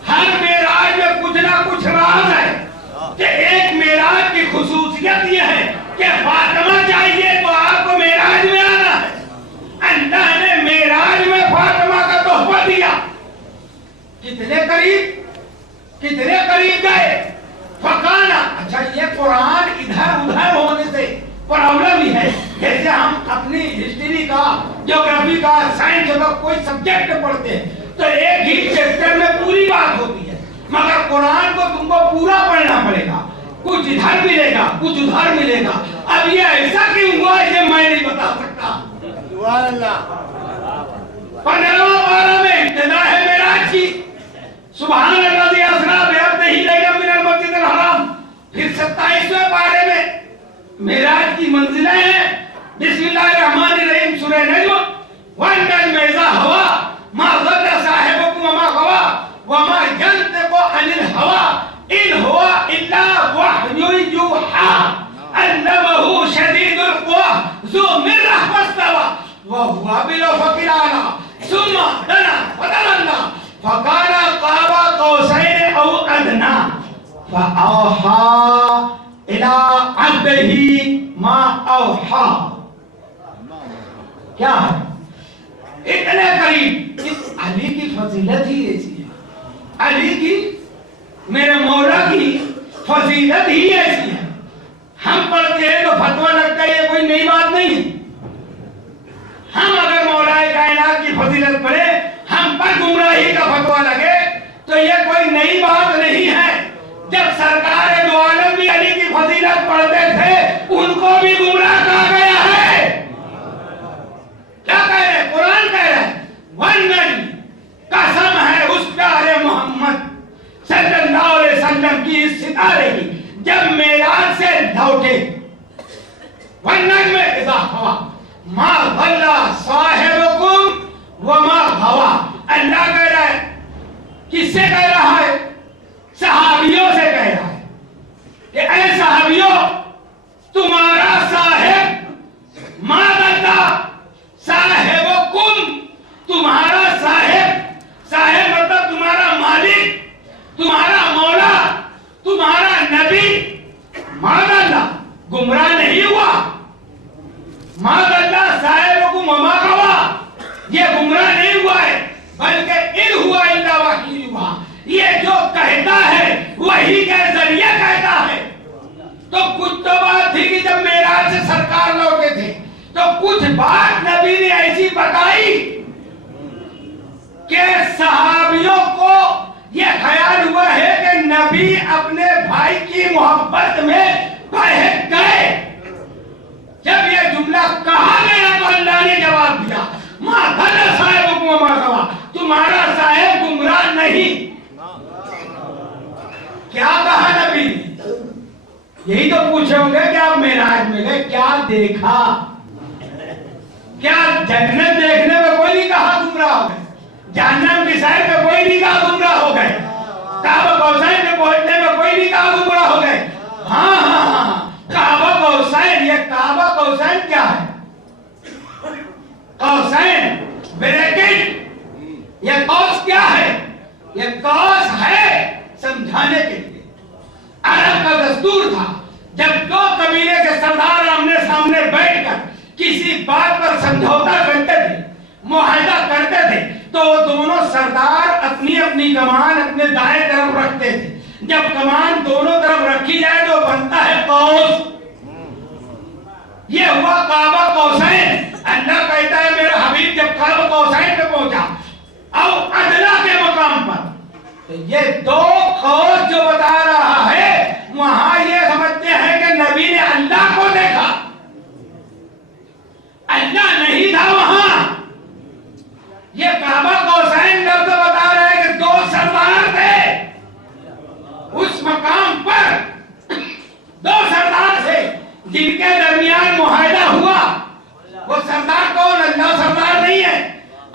ہر معراج میں کچھ نہ کچھ راز ہے. کہ ایک معراج کی خصوصیت یہ ہے کہ فاطمہ چاہیے تو آپ کو معراج میں آنا ہے. اللہ نے معراج میں فاطمہ کا تحفہ دیا. کتنے قریب گئے. فقانا. اچھا یہ قرآن ادھر ادھر ہونے سے پرابلم ہی ہے. جیسے ہم اپنی ہسٹری کا, جیوگرافی کا, سائنس کا کوئی سبجیکٹ پڑھتے ہیں تو ایک ہی چیپٹر میں پوری بات ہوتی ہے, مگر قرآن کو تم کو پورا پڑھنا پڑے گا. کچھ ادھر ملے گا, کچھ ادھر ملے گا. اب یہ ایسا کیوں ہوا یہ میں نہیں بتا سکتا. 15واں پارہ میں ابتدا ہے معراج کی. سبحان الذی اسری بعبدہ لیلا من المسجد الحرام. پھر 27ویں پارے میں معراج کی منزلیں ہیں. بسم اللہ الرحمن الرحیم, سورہ نجم. والنجم اذا ہوا ما ضل صاحبکم وما غوا وما ينطق عن الهوى ان هو الا وحی یوحی علمہ شدید القوى ذو مرة فاستوى وهو بالافق الاعلی ثم دنا فتدلى فكان قاب قوسين او ادنى فاوحى الى عبده ما اوحى. کیا ہے اتنے قریب. علی کی فضیلت ہی ایسی ہے. علی کی, میرے مولا کی فضیلت ہی ایسی ہے. ہم پڑھتے ہیں تو فتویٰ لگتا ہے یہ کوئی نئی بات نہیں ہے. ہم اگر مولا کائنات کی فضیلت پڑھے, ہم پر گمراہی کا فتویٰ لگے تو یہ کوئی نئی بات نہیں ہے. جب سرکار دو عالم بھی علی کی فضیلت پڑھتے تھے ان کو بھی گمراہ کہا گیا ہے. کیا کہہ رہے ہیں؟ قرآن کہہ رہے ہیں والنجم, قسم ہے اس پیارے محمد صلی اللہ علیہ وسلم کی اس ستارے کی جب معراج سے لوٹے. والنجم اذا ہوا ما ضل صاحبکم وما غوا. اللہ کہہ رہا ہے, کس سے کہہ رہا ہے؟ صحابیوں سے کہہ رہا ہے کہ اے صحابیوں تمہارا صاحب ما ضل صاحبکم, تمہارا صاحب مطلب تمہارا مالک, تمہارا مولا, تمہارا نبی ما ضل گمراہ نہیں ہوا. ما ضل صاحبکم وما غوا, یہ گمراہ نہیں ہوا ہے بلکہ ان ہوا الا وحی یوحی, یہ جو کہتا ہے وحی کے ذریعے کہتا ہے. تو کچھ تو بات تھی کہ جب معراج سے سرکار لوٹے تھے تو کچھ بات نبی نے ایسی بتائی کہ صحابیوں کو یہ خیال ہوا ہے کہ نبی اپنے بھائی کی محبت میں بہک گئے. جب یہ جملہ کہا گیا تو اللہ نے جواب دیا ما ضل صاحبکم وما غوا, تمہارا صاحب گمراہ نہیں. کیا کہا نبی نے؟ یہی تو پوچھے ہوں گے کہ آپ معراج میں گئے کیا دیکھا. کیا جنت دیکھنے میں کوئی نہیں کہا گمراہ ہو گئے, جہنم کی سائر میں کوئی نہیں کہا گمراہ ہو گئے, کعبہ قوسین میں پہنچنے میں کوئی نہیں کہا گمراہ ہو گئے. ہاں کعبہ قوسین, یہ کعبہ قوسین کیا ہے؟ قوسین بریکٹ, یہ قوس کیا ہے؟ یہ قوس ہے سمجھانے کے لیے. عرب کا دستور تھا جب دو قبیلے کے سردار آمنے سامنے بیٹھ کر کسی بات پر سمجھوتا کرتے تھے معاہدہ کرتے تھے تو وہ دونوں سردار اپنی اپنی کمان اپنے دائیں طرف رکھتے تھے. جب کمان دونوں طرف رکھی جائے تو بنتا ہے قوس. یہ ہوا کعبہ قوسین. اللہ کہتا ہے میرا حبیب جب کعبہ قوسین پہ پہنچا او ادنا کے مقام پر تو یہ دو قوس جو بتا رہا ہے وہاں یہ سمجھتے ہیں کہ نبی نے اللہ کو دیکھا. اللہ نہیں تھا وہاں. یہ کعبہ قوسین لفظ بتا رہا ہے کہ دو سردار تھے اس مقام پر. دو سردار تھے جن کے درمیان معاہدہ ہوا. وہ سردار کون؟ اللہ سردار نہیں ہے.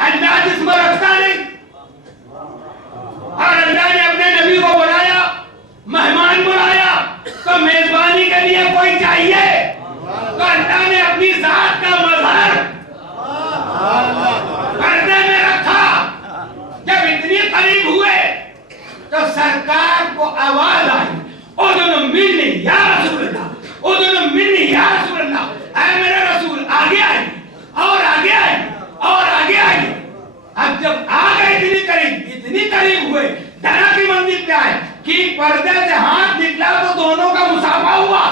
اللہ جسم رکھتا نہیں. اور اللہ نے اپنے نبی کو بلایا, مہمان بلایا تو میزبانی کے لیے کوئی چاہیے تو اللہ نے اپنی ذات کا مظہر پردے میں رکھا. جب اتنی قریب ہوئے تو سرکار کو آواز آئی اذن منی یا رسول اللہ, اذن منی یا رسول اللہ, اے میرے رسول آگے آئیے اور آگے آئیے اور آگے آئیے. اب جب آ گئے اتنی قریب ہوئے درا کی منزل پہ آئے کہ پردے سے ہاتھ نکلا تو دونوں کا مسافہ ہوا.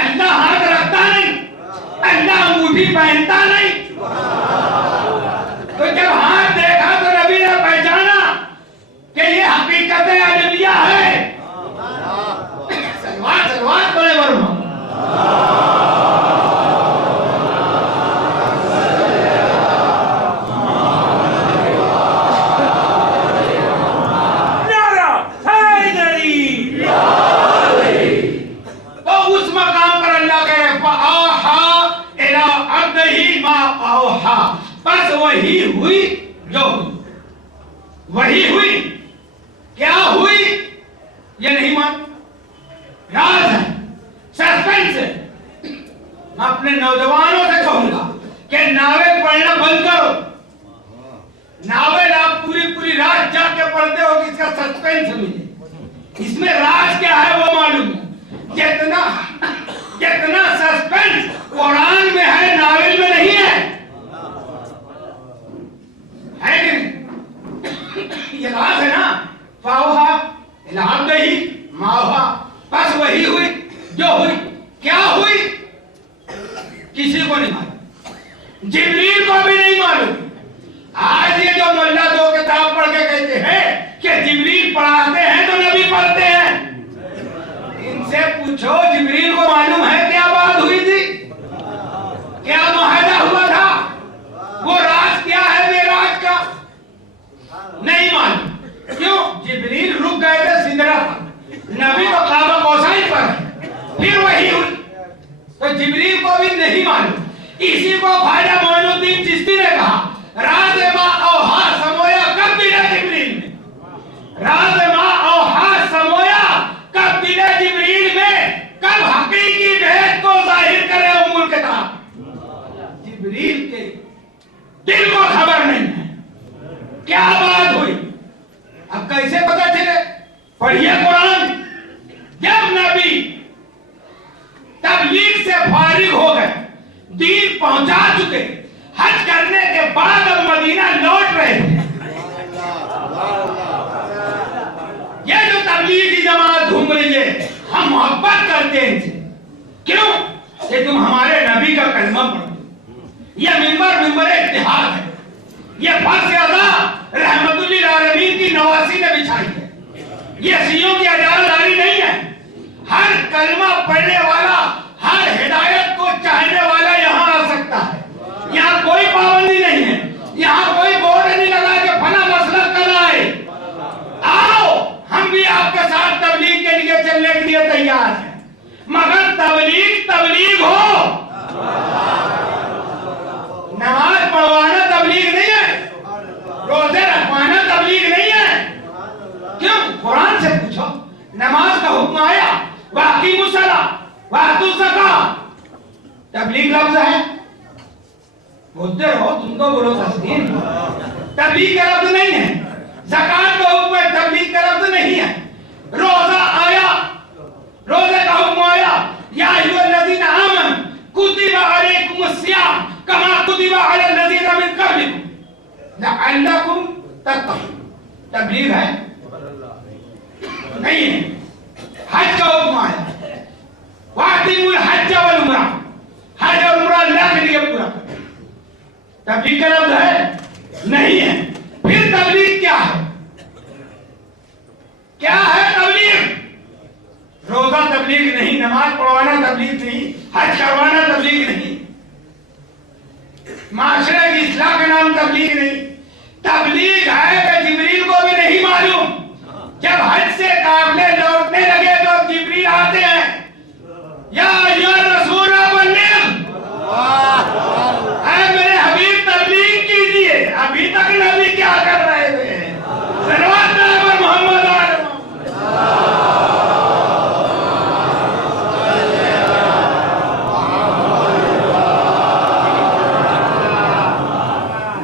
اللہ ہاتھ رکھتا نہیں, اللہ انگوٹھی پہنتا نہیں. تو جب ہاتھ دیکھا تو نبی نے پہچانا کہ یہ حقیقت عجیبیہ ہے. سلوات سلوات بولے ورما. بس وہی ہوئی جو وہی ہوئی. کیا ہوئی یہ نہیں مان, راز ہے, سسپینس ہے. میں اپنے نوجوانوں سے کہوں گا کہ ناول پڑھنا بند کرو. ناول آپ پوری رات جا کے پڑھتے ہو کہ اس کا سسپینس ملے, اس میں راز کیا ہے وہ معلوم ہے. جتنا سسپینس قرآن میں ہے ناول میں نہیں ہے. ہے کہ نہیں؟ یہ راز ہے نا. فاوہا العبدہی ماوہا. بس وہی ہوئی جو ہوئی. کیا ہوئی کسی کو نہیں معلوم, جبریل کو بھی نہیں معلوم. آج یہ جو ملا دو کتاب پڑھ کے کہتے ہیں کہ جبریل پڑھاتے ہیں تو نبی پڑھتے ہیں, ان سے پوچھو جبریل کو معلوم ہے کیا بات ہوئی تھی, کیا معاہدہ ہوا تھا, وہ راز کیا ہے معراج کا, نہیں معلوم. کیوں؟ جبریل رک گئے تھے سدرہ پر, نبی تو کعبہ قوسین پر ہے. پھر وہی ہوئی تو جبریل کو بھی نہیں معلوم. اسی کو خواجہ معین الدین چشتی نے کہا راز ما اوہا سمویا کب دل جبریل میں, راز ما اوہا سمویا کب دل جبریل میں, کب حقیقی بھید کو ظاہر کرے امور کے طرف. جبریل کے دل کو خبر نہیں ہے کیا بات ہوئی. اب کیسے پتہ چلے؟ پڑھیے قرآن. جب نبی تبلیغ سے فارغ ہو گئے, دین پہنچا چکے, حج کرنے کے بعد اب مدینہ لوٹ رہے تھے, یہ جو تبلیغی جماعت گھوم رہی ہے ہم محبت کرتے ہیں ان سے. کیوں کہ تم ہمارے نبی کا کلمہ پڑھو. یہ منبر اتحاد ہے. یہ فرض ادا رحمت للعالمین کی نواسی نے بچھائی ہے. یہ شیعوں کی اجازتداری نہیں ہے. ہر کلمہ پڑھنے والا, ہر ہدایت کو چاہنے والا یہاں آ سکتا ہے. یہاں کوئی پابندی نہیں ہے. یہاں کوئی بورڈ نہیں لگا کہ فلاں مسلک کا لائے. آؤ ہم بھی آپ کے ساتھ تبلیغ کے لیے چلنے کے لیے تیار ہیں, مگر تبلیغ ہو. نماز پڑھوانا تبلیغ نہیں ہے, روزے رکھوانا تبلیغ نہیں ہے. کیوں؟ قرآن سے پوچھو. نماز کا حکم آیا واقیموا الصلاۃ وآتوا الزکاۃ, تبلیغ لفظ ہے. بولتے رہو, تم تو بولو تسلیم. تبلیغ کا لفظ نہیں ہے. زکات کا حکم ہے, تبلیغ کا لفظ نہیں ہے. روزہ آیا, روزے کا حکم آیا یا ایھا الذین آمنوا کتب علیکم الصیام کما کتب علی الذین من قبلکم لعلکم تتقون. تبلیغ ہے نہیں ہے. حج کا حکم آیا وَأَتِمُّوا الْحَجَّ وَالْعُمْرَةَ. حج اور عمرہ اللہ کے لیے پورا کرو. تبلیغ کا لفظ ہے نہیں ہے. پھر تبلیغ کیا ہے؟ کیا ہے تبلیغ؟ روزہ تبلیغ نہیں, نماز پڑھوانا تبلیغ نہیں, حج کروانا تبلیغ نہیں, معاشرے کی اصلاح کا نام تبلیغ نہیں. تبلیغ ہے کہ جبریل کو بھی نہیں معلوم. جب حج سے قافلے لوٹنے لگے تو جبریل آتے ہیں, یا ایھا الرسول بلغ, اے میرے حبیب تبلیغ کیجئے. ابھی تک نبی کیا کر رہے تھے؟ صلوات پر محمد علیہ.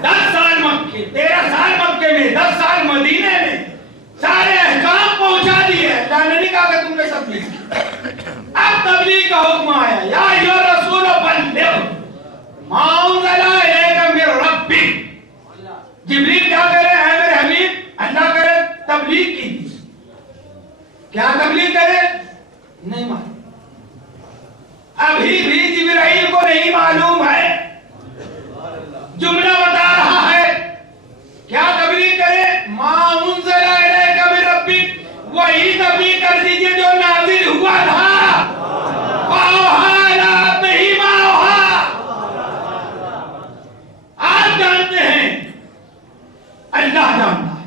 10 سال مکے, 13 سال مکے میں, 10 سال مدینے میں سارے احکام پہنچا دیے. اللہ نے نہیں کہا کہ تم نے سب لکھ. اب تبلیغ کا حکم آیا, یا ایھا الرسول بلغ ما انزل الیک من ربک. جبریل کیا کہہ رہے ہیں؟ میرے حبیب اللہ کہہ رہے تبلیغ کی. کیا تبلیغ کرے؟ نہیں معلوم. ابھی بھی جبرائیل کو نہیں معلوم ہے. جملہ بتا رہا ہے کیا تبلیغ کرے؟ ما انزل الیک من ربک, وہی تبلیغ کر دیجئے جو نازل ہوا تھا. وَأَوْحَىٰ إِلَىٰ عَبْدِهِ مَا أَوْحَىٰ. آپ جانتے ہیں, اللہ جانتا ہے.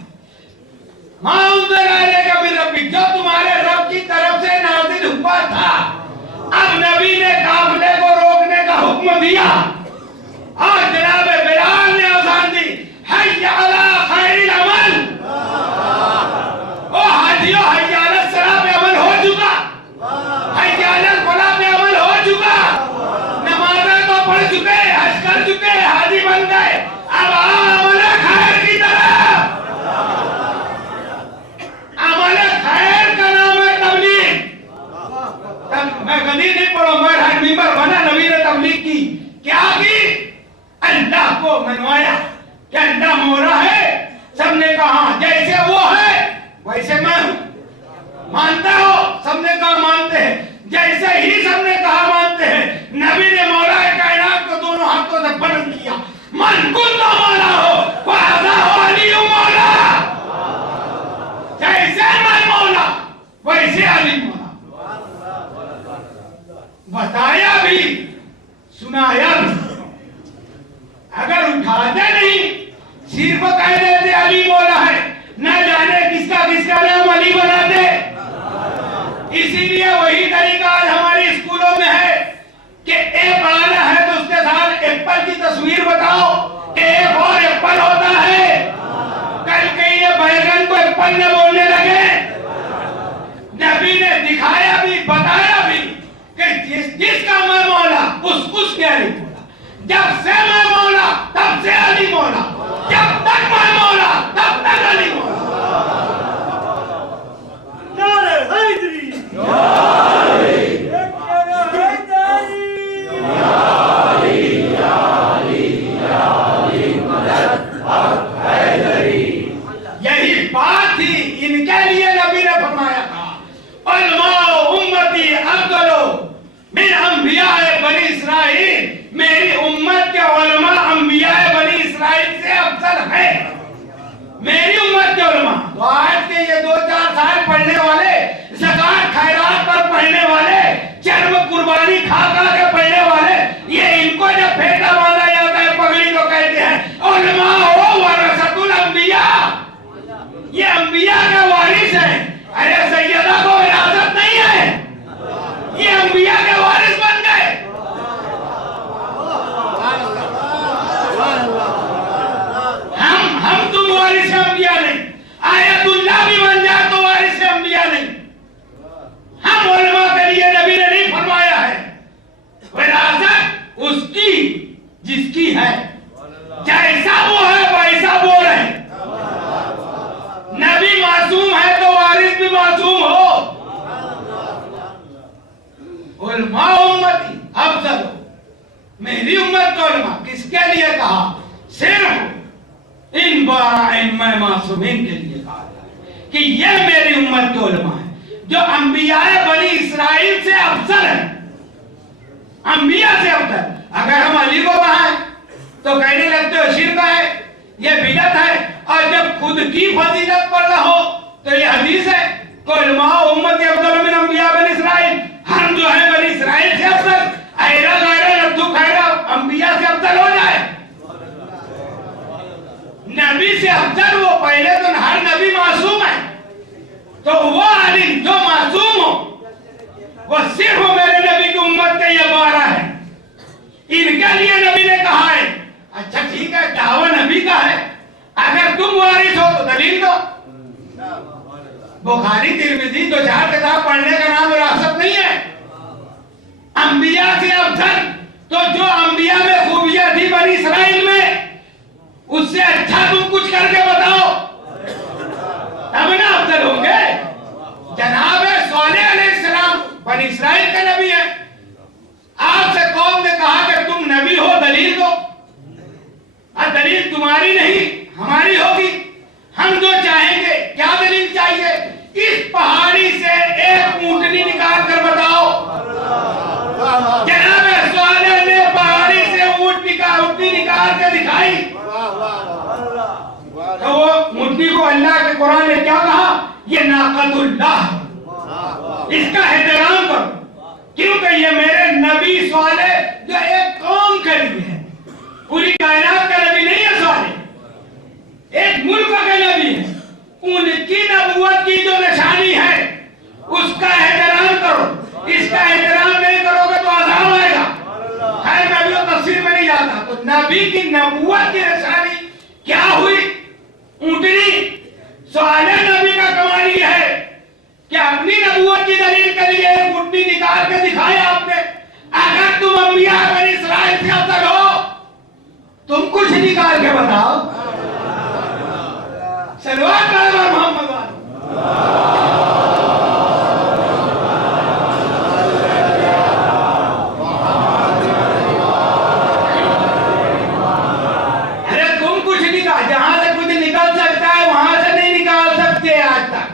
ما انزل الیک من ربک, جو تمہارے رب کی طرف سے نازل ہوا تھا. اب نبی نے قافلے کو روکنے کا حکم دیا اور جناب بلال نے اذان دی, حی علی خیر العمل. او حاجیو, حی علی الصلاۃ پہ عمل ہو چکا, حی علی الفلاح پہ عمل ہو چکا, نمازیں تو پڑھ چکے, حج کر چکے, حاجی بن گئے. اب عمل خیر کی طرف. عمل خیر کا نام ہے تبلیغ. میں غنی نہیں پڑھوں, مگر ہر ممبر بنا, نبی نے تبلیغ کی. کیا کی؟ اللہ کو منوایا کہ اللہ مولا ہے. سب نے کہا جیسے وہ ہے ویسے میں ہوں. مانتا ہو؟ سب نے کہا مانتے ہیں. جیسے ہی سب نے کہا مانتے ہیں, نبی نے مولا کائنات کو دونوں ہاتھوں سے بلند کیا. من کنت مولا ہو فہذا علی مولا. جیسے میں مولا ویسے علی مولا. بتایا بھی سنایا بھی. اگر اٹھاتے نہیں, صرف کہہ دیتے علی مولا ہے, نہ جانے کس کا نام علی بناتے. اسی لیے وہی طریقہ آج ہماری اسکولوں میں ہے کہ اے پڑھانا ہے تو اس کے ساتھ ایپل کی تصویر بتاؤ کہ ایک اور ایپل ہوتا ہے. کل کے یہ بیگن کو ایپل نے بولنے لگے. نبی نے دکھایا بھی, بتایا بھی کہ جس کا میں مولا اس کے علی مولا. جب سے میں مولا تب سے علی مولا. جب تک میں مولا تب تک علی مولا. نعرہ حیدری, یہی بات تھی ان کے لیے نبی نے فرمایا تھا, علماء امتی افضل من انبیاء بنی اسرائیل. میری امت کے علماء انبیاء بنی اسرائیل سے افضل ہیں. میری امت کے علماء تو آج کے یہ 2-4 سال پڑھنے والے, زکات خیرات پر پڑھنے والے, چرم قربانی کھا کے پڑھنے والے, یہ ان کو جب پھیٹا باندھا جاتا ہے پگڑی تو کہتے ہیں علماء ورثۃ الانبیاء. یہ انبیاء کے وارث ہیں. ارے سیدہ کو وراثت نہیں ہے, یہ انبیاء کے وارث بن گئے. ہم تم وارث انبیاء نہیں. آیت اللہ بھی بن جائے تو وارث انبیاء نہیں. ہم علماء کے لیے نبی نے نہیں فرمایا ہے وراثت اس کی جس کی ہے, جیسا وہ ہے ائمہ معصومین کے لیے کہا جائے کہ یہ میری امت کے علماء ہیں جو انبیاء بنی اسرائیل سے افضل ہیں، انبیاء سے افضل۔ اگر ہم علی کو بڑھائیں تو کہنے لگتے ہو شرک ہے، یہ بدعت ہے، اور جب خود کی فضیلت پر نہ ہو تو یہ حدیث ہے کہ علماء امت افضل من انبیاء بنی اسرائیل، ہم جو ہیں بنی اسرائیل سے افضل، ایرا غیرہ ردو خیرہ انبیاء سے افضل ہو جائے۔ نبی سے افضل وہ پہلے تو ہر نبی معصوم ہے، تو وہ عالم جو معصوم ہو وہ صرف میرے نبی کی امت کے یہ 12 ہے، ان کے لیے نبی نے کہا ہے۔ اچھا ٹھیک ہے، دعویٰ نبی کا ہے، اگر تم وارث ہو تو دلیل دو۔ بخاری ترمذی 2-4 کتاب پڑھنے کا نام وراثت نہیں ہے۔ انبیاء سے افضل تو جو انبیاء میں خوبیاں تھی بنی اسرائیل میں، اس سے اچھا تم کچھ کر کے بتاؤ تب نہ افضل ہوں گے۔ جناب صالح علیہ السلام بنی اسرائیل کے نبی ہیں، آپ سے قوم نے کہا کہ تم نبی ہو، دلیل دو۔ دلیل تمہاری نہیں ہماری ہوگی، ہم جو چاہیں گے۔ کیا دلیل چاہیے؟ اس پہاڑی سے ایک اونٹنی نکال کر بتاؤ۔ جناب صالح نے پہاڑی سے اونٹنی نکال کے دکھائی، تو وہ اونٹنی کو اللہ کے قرآن نے کیا کہا؟ یہ ناقۃ اللہ، اس کا احترام کرو، کیونکہ یہ میرے نبی صالح جو ایک قوم کے لیے ہے، پوری کائنات کا نبی نہیں ہے صالح، ایک ملک کا نبی ہے۔ ان کی نبوت کی جو نشانی ہے اس کا احترام کرو، اس کا احترام نہیں کرو گے تو عذاب آئے گا۔ خیر میں بھی تفسیر میں نہیں جاتا، تو نبی کی نبوت کی نشانی کیا ہوئی؟ اونٹنی۔ صالح نبی کا کمال یہ ہے کہ اپنی نبوت کی دلیل کے لیے ایک اونٹنی نکال کے دکھایا آپ نے۔ اگر تم انبیاء بنی اسرائیل سے افضل ہو تم کچھ نکال کے بتاؤ۔ صلوات علی محمد۔ ارے تم کچھ نکال، جہاں سے کچھ نکل سکتا ہے وہاں سے نہیں نکال سکتے۔ آج تک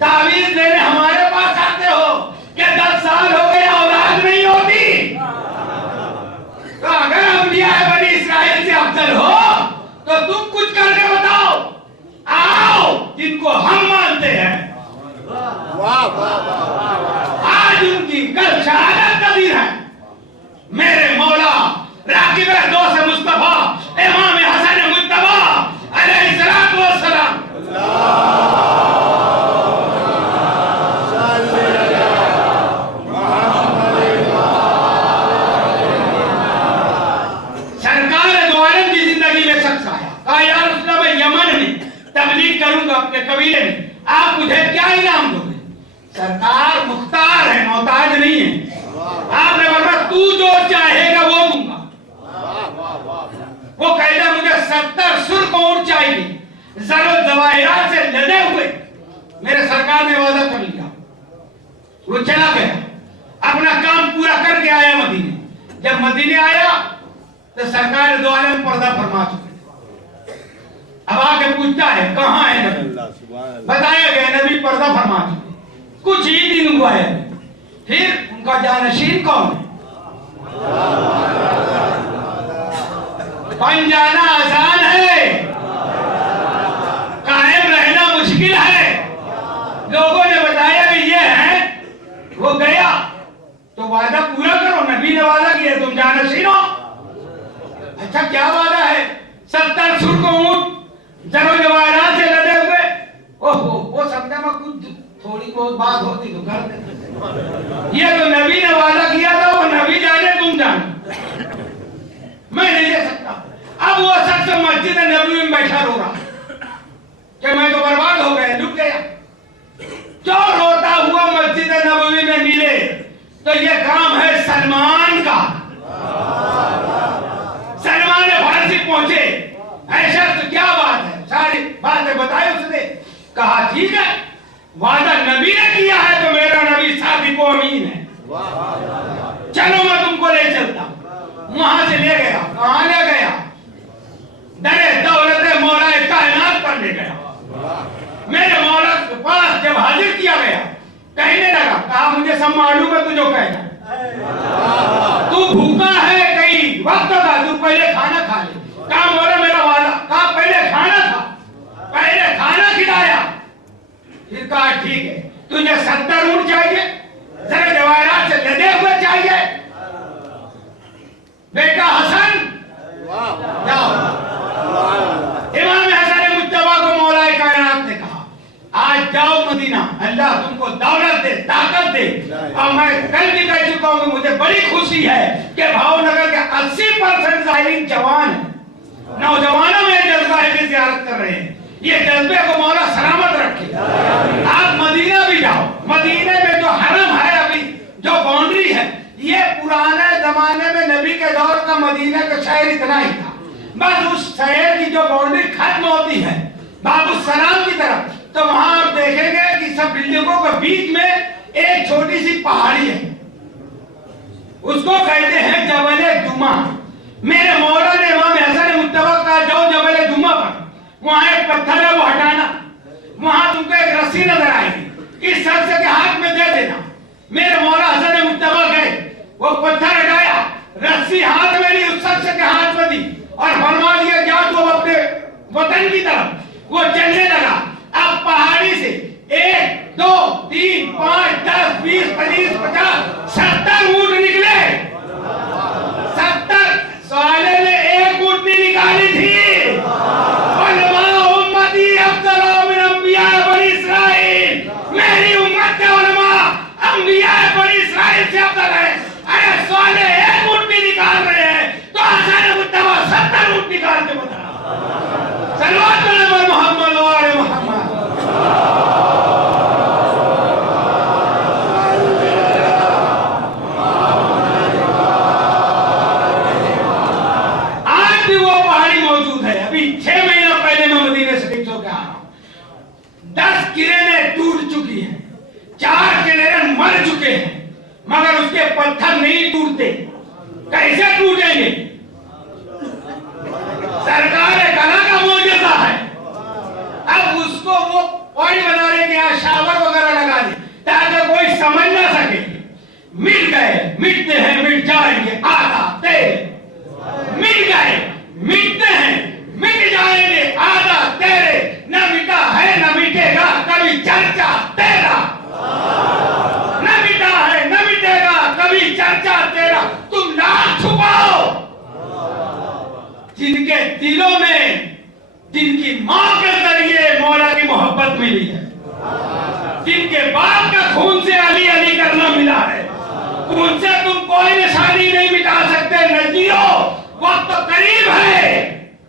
تعویذ دینے ہمارے پاس آتے ہو کہ 10 سال ہو گئے اولاد نہیں ہوتی، تو اگر انبیاء بنی اسرائیل سے افضل ہو تو تم کچھ کر کے بتاؤ۔ آؤ جن کو ہم مانتے ہیں، آج ان کی کل شہادت قدیر ہے۔ میرے مولا راکب دوست مصطفیٰ امام حسن مجتبیٰ علیہ الصلوۃ والسلام، سرکار دو عالم کی زندگی میں شخص آیا، کہا یا رسول اللہ میں یمن میں تبلیغ کروں گا اپنے قبیلے میں، آپ مجھے کیا انعام دو گے؟ سرکار مختار ہے، محتاج نہیں ہے۔ آپ نے فرمایا تو جو چاہے گا وہ دوں گا۔ وہ کہتا مجھے 70 سرخ اونٹ چاہیے، زر و جواہرات سے لدے ہوئے۔ میرے سرکار نے وعدہ کر لیا، وہ چلا گیا، اپنا کام پورا کر کے آیا مدینے۔ جب مدینے آیا تو سرکار دو عالم پردہ فرما چکے۔ اب آ کے پوچھتا ہے کہاں ہے نبی؟ بتایا گیا نبی پردہ فرما چکے، کچھ ہی دن ہوا ہے۔ پھر ان کا جانشین کون ہے؟ بن جانا آسان ہے، قائم رہنا مشکل ہے۔ لوگوں نے بتایا کہ یہ ہے، وہ گیا تو وعدہ پورا کرو۔ نبی نے وعدہ کیا تم جانشین ہو۔ اچھا کیا وعدہ ہے؟ 70 سرخ اونٹ زر و جواہرات سے لدے ہوئے۔ وہ سمجھا میں کچھ تھوڑی بہت بات ہوتی تو کر دیتے، یہ تو نبی نے وعدہ کیا تھا، وہ نبی جانے تم جانے، میں نہیں دے سکتا۔ اب وہ شخص مسجد نبوی میں بیٹھا رو رہا کہ میں تو برباد ہو گیا، ڈوب گیا۔ جو روتا ہوا مسجد نبوی میں ملے تو یہ کام ہے سلمان کا۔ سلمان فارسی پہنچے، اے شخص کیا بات ہے؟ ساری باتیں بتائی اس نے، کہا ٹھیک ہے وعدہ نبی نے کیا ہے تو میرا نبی صادق و امین ہے، چلو میں تم کو لے چلتا ہوں۔ وہاں سے لے گیا، کہاں لے گیا؟ در دولت مولا کائنات پر لے مجھے سب معلوم ہے تجھے کہنا. تو بھوکا ہے کئی وقت کا, تو پہلے کھانا کھا لے. کہا مولا میرا والا, کہا پہلے کھانا کھا, پہلے کھانا کھلایا. پھر کہا ٹھیک ہے, تجھے 70 اونٹ چاہیے, ذرا جواہرات سے لدے ہوئے چاہیے. بیٹا حسن جاؤ. امام حسن مجتبی کو مولا کائنات نے کہا آج جاؤ مدینہ, اللہ تم کو دولت دے, طاقت دے. اور میں کل بھی کہہ چکا ہوں کہ مجھے بڑی خوشی ہے کہ بھاؤ نگر کے 80% زائرین جوان ہیں, نوجوانوں میں جذبہ ہے کہ زیارت کر رہے ہیں. یہ جذبے کو مولا سلامت رکھے. آپ مدینہ بھی جاؤ, مدینہ میں جو حرم ہے, ابھی جو باؤنڈری ہے, یہ پرانے زمانے میں نبی کے دور کا مدینہ کا شہر اتنا ہی تھا. بس اس شہر کی جو باؤنڈری ختم ہوتی ہے باب السلام کی طرف, تو وہاں آپ دیکھیں گے کہ سب بلڈنگوں کے بیچ میں ایک چھوٹی سی پہاڑی ہے, اس کو کہتے ہیں جبل دمہ. میرے مولا نے امام حسن مجتبی کہا جاؤ جبل دمہ پر, وہاں ایک پتھر ہے وہ ہٹانا, وہاں تم کو ایک رسی نظر آئے گی, اس شخص کے ہاتھ میں دے دینا. میرے مولا حسن مجتبی گئے, وہ پتھر ہٹایا, رسی ہاتھ میں لی, اس شخص کے ہاتھ میں دی اور فرما دیا جا تو اپنے وطن کی طرف. وہ چلنے لگا. اب پہاڑی سے 1 2 3 5 10 20 25 50 70 اونٹ نکلے. 70 سوالے نے ایک اونٹ نہیں نکالی تھی. علماء امتی افضل من انبیاء بنی اسرائیل, میری امت کے علماء انبیاء بنی اسرائیل سے افضل ہے. ارے سوالے ایک اونٹ بھی نکال رہے ہیں تو حسن مجتبی 70 اونٹ نکال کے بتا. صلوات علی محمد و آل محمد. آج بھی وہ پہاڑی موجود ہے. ابھی 6 مہینہ پہلے میں مدینے سے ٹکٹ ہو کے آ رہا ہوں. 10 کرینیں ٹوٹ چکی ہیں, 4 کرینیں مر چکے ہیں, مگر اس کے پتھر نہیں ٹوٹتے. کیسے ٹوٹیں گے؟ سرکار کلا کا معجزہ ہے. اب اس کو وہ پوائنٹ بنا رہے کہ شاور وغیرہ لگا دیں تاکہ کوئی سمجھ نہ سکے. مٹ گئے, مٹتے ہیں, مٹ جائیں گے, آدھا تیرے. مٹ گئے, مٹتے ہیں, مٹ جائیں گے, آدھا تیرے. نہ مٹا ہے نہ مٹے گا کبھی چرچا تیرا. نہ مٹا ہے نہ مٹے گا کبھی چرچا تیرا. تم نام چھپاؤ جن کے دلوں میں جن کی ماں کے ذریعے مولا کی محبت ملی ہے, جن کے باپ کا خون سے علی علی کرنا ملا ہے, ان سے تم کوئی نشانی نہیں مٹا سکتے. نجیو وقت قریب ہے,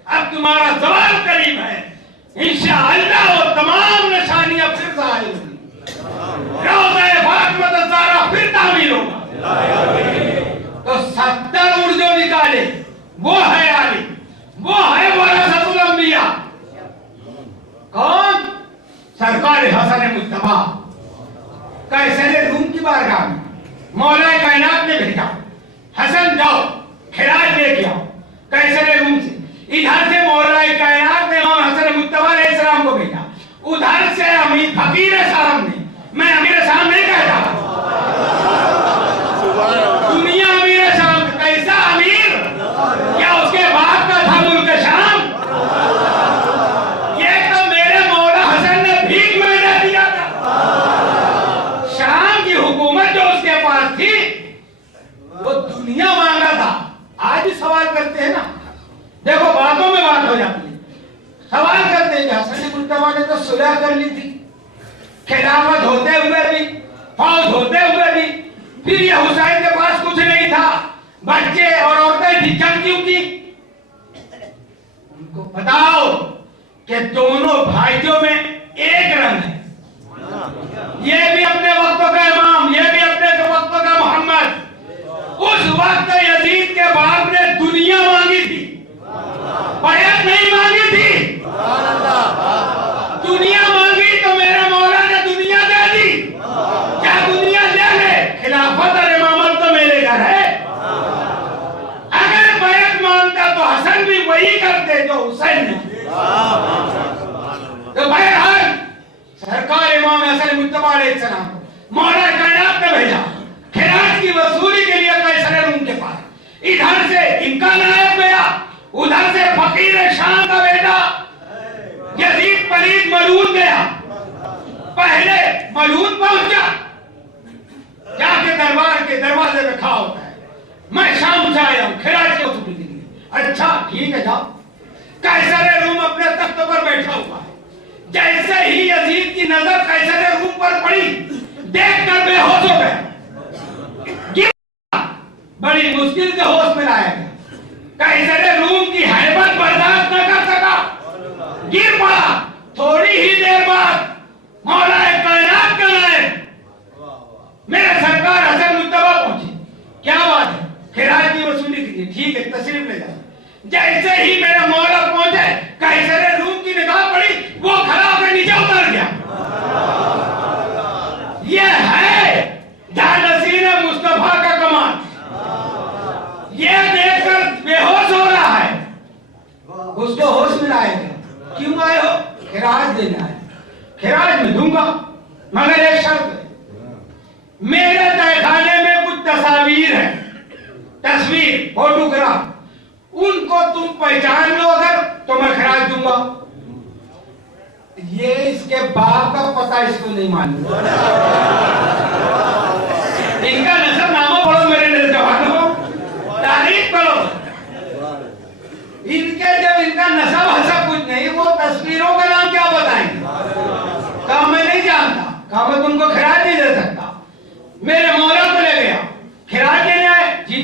اب تمہارا زوال قریب ہے. انشاءاللہ وہ تمام نشانیاں پھر ظاہر ہوگی. روضہ فاطمہ الزہرا پھر تعمیر ہوگا. تو 70 اونٹ جو نکالے وہ ہے علی, وہ ہے ورثۃ الانبیاء. کون؟ سرکار حسن مجتبی. قیصر روم کی بارگاہ میں مولا کائنات نے بھیجا, حسن جاؤ خراج لے کے آؤ. قیصر روم سے, ادھر سے مولا کائنات نے امام حسن مجتبی علیہ السلام کو بھیجا, ادھر سے امیر فقیر صاحب نے. میں امیر صاحب نہیں کہتا, دنیا امیر صاحب. کیسا امیر؟ کیا اس کے باپ کا تھا ملک شام؟ یہ تو میرے مولا حسن نے بھیک میں دے دیا تھا. شام کی حکومت جو اس کے پاس تھی وہ دنیا مانگا تھا. آج بھی سوال کرتے ہیں نا, دیکھو باتوں میں بات ہو جاتی ہے. سوال کرتے ہیں کہ حسن مجتبی نے تو صلح کر لی تھی, خلافت ہوتے ہوئے بھی, فوج ہوتے ہوئے بھی, پھر یہ حسین کے پاس کچھ نہیں تھا, بچے اور عورتیں تھی, جنگ کیوں کی؟ ان کو بتاؤ کہ دونوں بھائیوں میں ایک رنگ ہے. یہ بھی اپنے وقت کا امام, یہ بھی اپنے وقت کا محمد. اس وقت یزید کے باپ نے دنیا مانگی تھی, بیعت نہیں مانگی تھی. دنیا مانگی تو میرے مولا نے دنیا دے دی. کیا دنیا دے لے؟ خلافت اور امامت تو میرے گھر ہے. اگر بیعت مانگتا تو حسن بھی وہی کرتے جو حسین نے. تو بہرحال سرکار امام حسن مجتبی علیہ السلام مولا کائنات نے بھیجا خراج کی وصولی کے لیے قیصر روم کے پاس. ادھر سے ان کا نائب گیا, ادھر سے فقیر شام کا بیٹا یزید پلید ملعون گیا. پہلے ملعون پہنچا, جا کے دربار کے دروازے پہ کھڑا ہوتا ہے, میں شام سے آیا ہوں خراج کی وصولی کے لیے. اچھا ٹھیک ہے جاؤ. قیصر روم اپنے تخت پر بیٹھا ہوا ہے. جیسے ہی یزید کی نظر قیصر روم پر پڑی, دیکھ کر بے ہوش ہو گئے. بڑی مشکل سے ہوش میں لایا گیا. قیصر روم کی ہیبت برداشت نہ کر سکا, گر پڑا. تھوڑی ہی دیر بعد مولا کائنات کا نائب میرے سرکار حسن مجتبیٰ پہنچے. کیا بات ہے؟ خراج کی وصولی کے لیے. ٹھیک ہے تشریف لے جاؤ. جیسے ہی میرا مولا پہنچے قیصر روم کی نگاہ پڑی, وہ کھڑا ہو کے نیچے اتر گیا. یہ ہے جانشین مصطفیٰ کا کمال. یہ دیکھ کر بے ہوش ہو رہا ہے. اس کو ہوش میں لائے گا. کیوں آئے ہو؟ خراج دینا ہے. خراج میں دوں گا مگر ایک شرط ہے, میرے تہخانے میں کچھ تصاویر ہیں, تصویر فوٹوگراف, ان کو تم پہچان لو اگر تو میں خراج دوں گا. یہ اس کے باپ کا پتہ اس کو نہیں معلوم. ان کا نسب نامہ پڑھو میرے نوجوانوں, تاریخ پڑھو. ان کے جب ان کا نسب حسب کچھ نہیں, وہ تصویروں کا نام کیا بتائیں گے؟ کہا میں نہیں جانتا. کہا میں تم کو خراج نہیں دے سکتا. میرے مولا کو لے گیا. خراج دینے آئے. جی